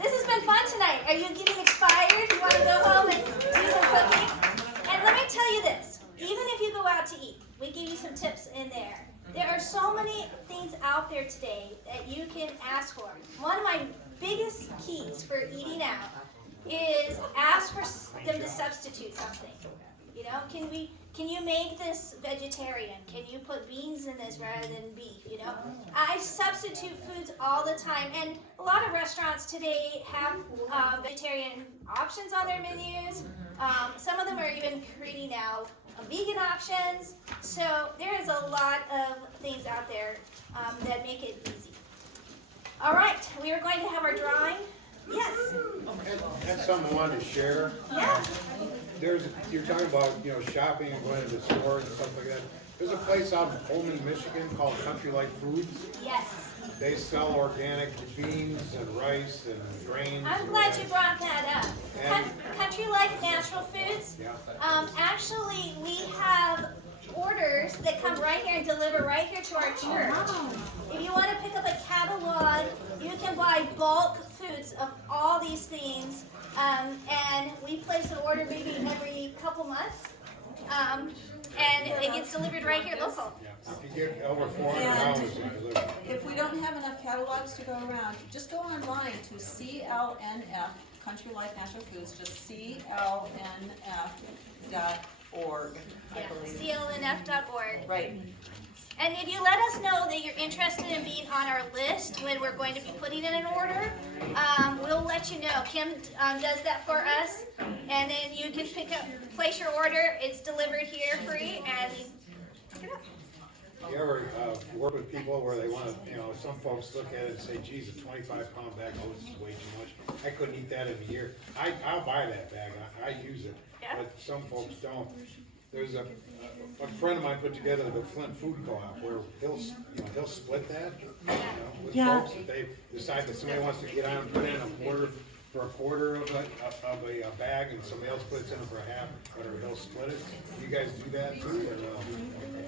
This has been fun tonight. Are you getting inspired? You want to go home and do some cooking? And let me tell you this, even if you go out to eat, we give you some tips in there. There are so many things out there today that you can ask for. One of my biggest keys for eating out is ask for them to substitute something. Can you make this vegetarian? Can you put beans in this rather than beef? I substitute foods all the time, and a lot of restaurants today have vegetarian options on their menus. Some of them are even creating now vegan options. So there is a lot of things out there that make it easy. All right, we are going to have our drawing. Yes. That's something I wanted to share. Yeah. You're talking about, shopping and going to the store and stuff like that. There's a place out in Pullman, Michigan called Country Life Foods. Yes. They sell organic beans and rice and grains. I'm glad you brought that up. Country Life Natural Foods. Yeah. Actually, we have orders that come right here and deliver right here to our church. If you want to pick up a catalog, you can buy bulk foods of all these things, and we place an order maybe every couple months, and it gets delivered right here local. If you get over $400, you deliver. If we don't have enough catalogs to go around, just go online to CLNF, Country Life Natural Foods, just CLNF.org, I believe. CLNF.org. Right. And if you let us know that you're interested in being on our list when we're going to be putting in an order, we'll let you know. Kim does that for us, and then you can place your order. It's delivered here free, and you pick it up. You ever work with people where they want to, some folks look at it and say, geez, a 25-pound bag, this is way too much. I couldn't eat that in a year. I'll buy that bag, I use it, Yeah. but some folks don't. There's a friend of mine put together the Flint Food Co-op where he'll split that, with folks. If they decide that somebody wants to get on and put in a quarter of a bag and somebody else puts in for a half, whatever, they'll split it. You guys do that too, or no?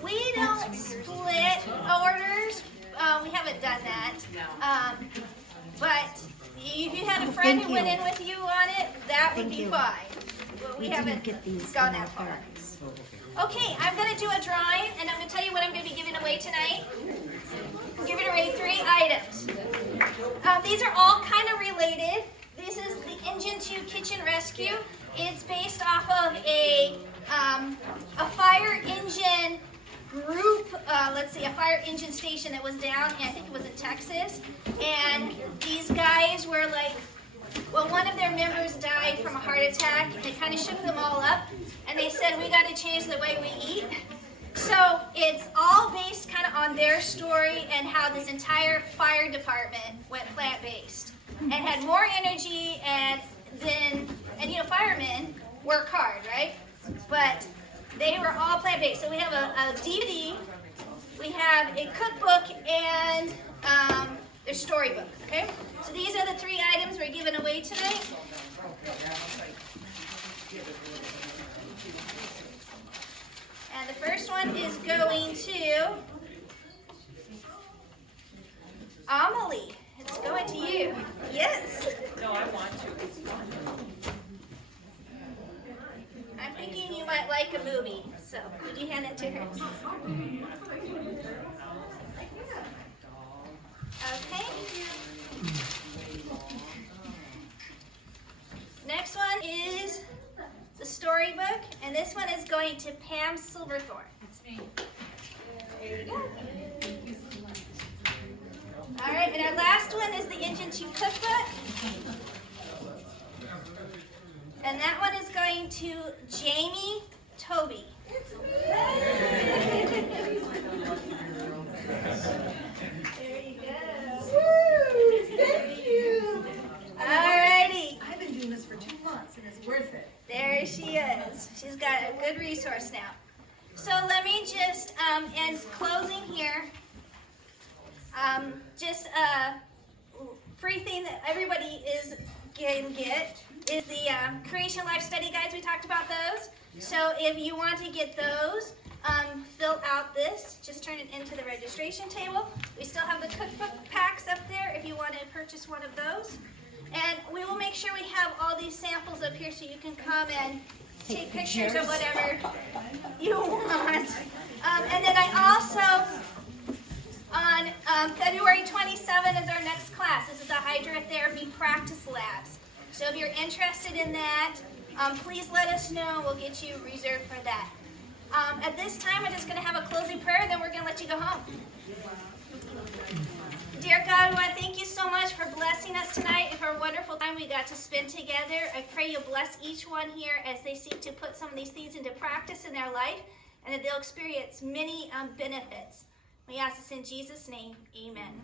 We don't split orders. We haven't done that. But if you had a friend who went in with you on it, that would be fine. But we haven't gone that far. Okay, I'm going to do a drawing, and I'm going to tell you what I'm going to be giving away tonight. I'm giving away 3 items. These are all kind of related. This is the Engine 2 Kitchen Rescue. It's based off of a fire engine group, let's see, a fire engine station that was down, I think it was in Texas, and these guys were like, well, one of their members died from a heart attack, and it kind of shook them all up, and they said, we got to change the way we eat. So it's all based kind of on their story and how this entire fire department went plant-based and had more energy, and you know, firemen work hard, right? But they were all plant-based. So we have a DVD, we have a cookbook, and their storybook, okay? So these are the 3 items we're giving away tonight. And the first one is going to Amelie. It's going to you. Yes. No, I want to, it's fun. I'm thinking you might like a movie, so would you hand it to her? Okay. Next one is the storybook, and this one is going to Pam Silverthorne. That's me. There you go. All right, and our last one is the Engine 2 cookbook. And that one is going to Jamie Toby. There you go. Woo! Thank you. All righty. I've been doing this for 2 months and it's worth it. There she is. She's got a good resource now. So let me just, in closing here, just a free thing that everybody can get is the Creation Life Study Guides. We talked about those. So if you want to get those, fill out this. Just turn it into the registration table. We still have the cookbook packs up there if you want to purchase one of those. And we will make sure we have all these samples up here so you can come and take pictures of whatever you want. And then I also, on February 27th is our next class. This is the Hydrotherapy Practice Labs. So if you're interested in that, please let us know. We'll get you reserved for that. At this time, we're just going to have a closing prayer, and then we're going to let you go home. Dear God, we want to thank you so much for blessing us tonight and for a wonderful time we got to spend together. I pray you'll bless each one here as they seek to put some of these things into practice in their life, and that they'll experience many benefits. We ask this in Jesus' name. Amen.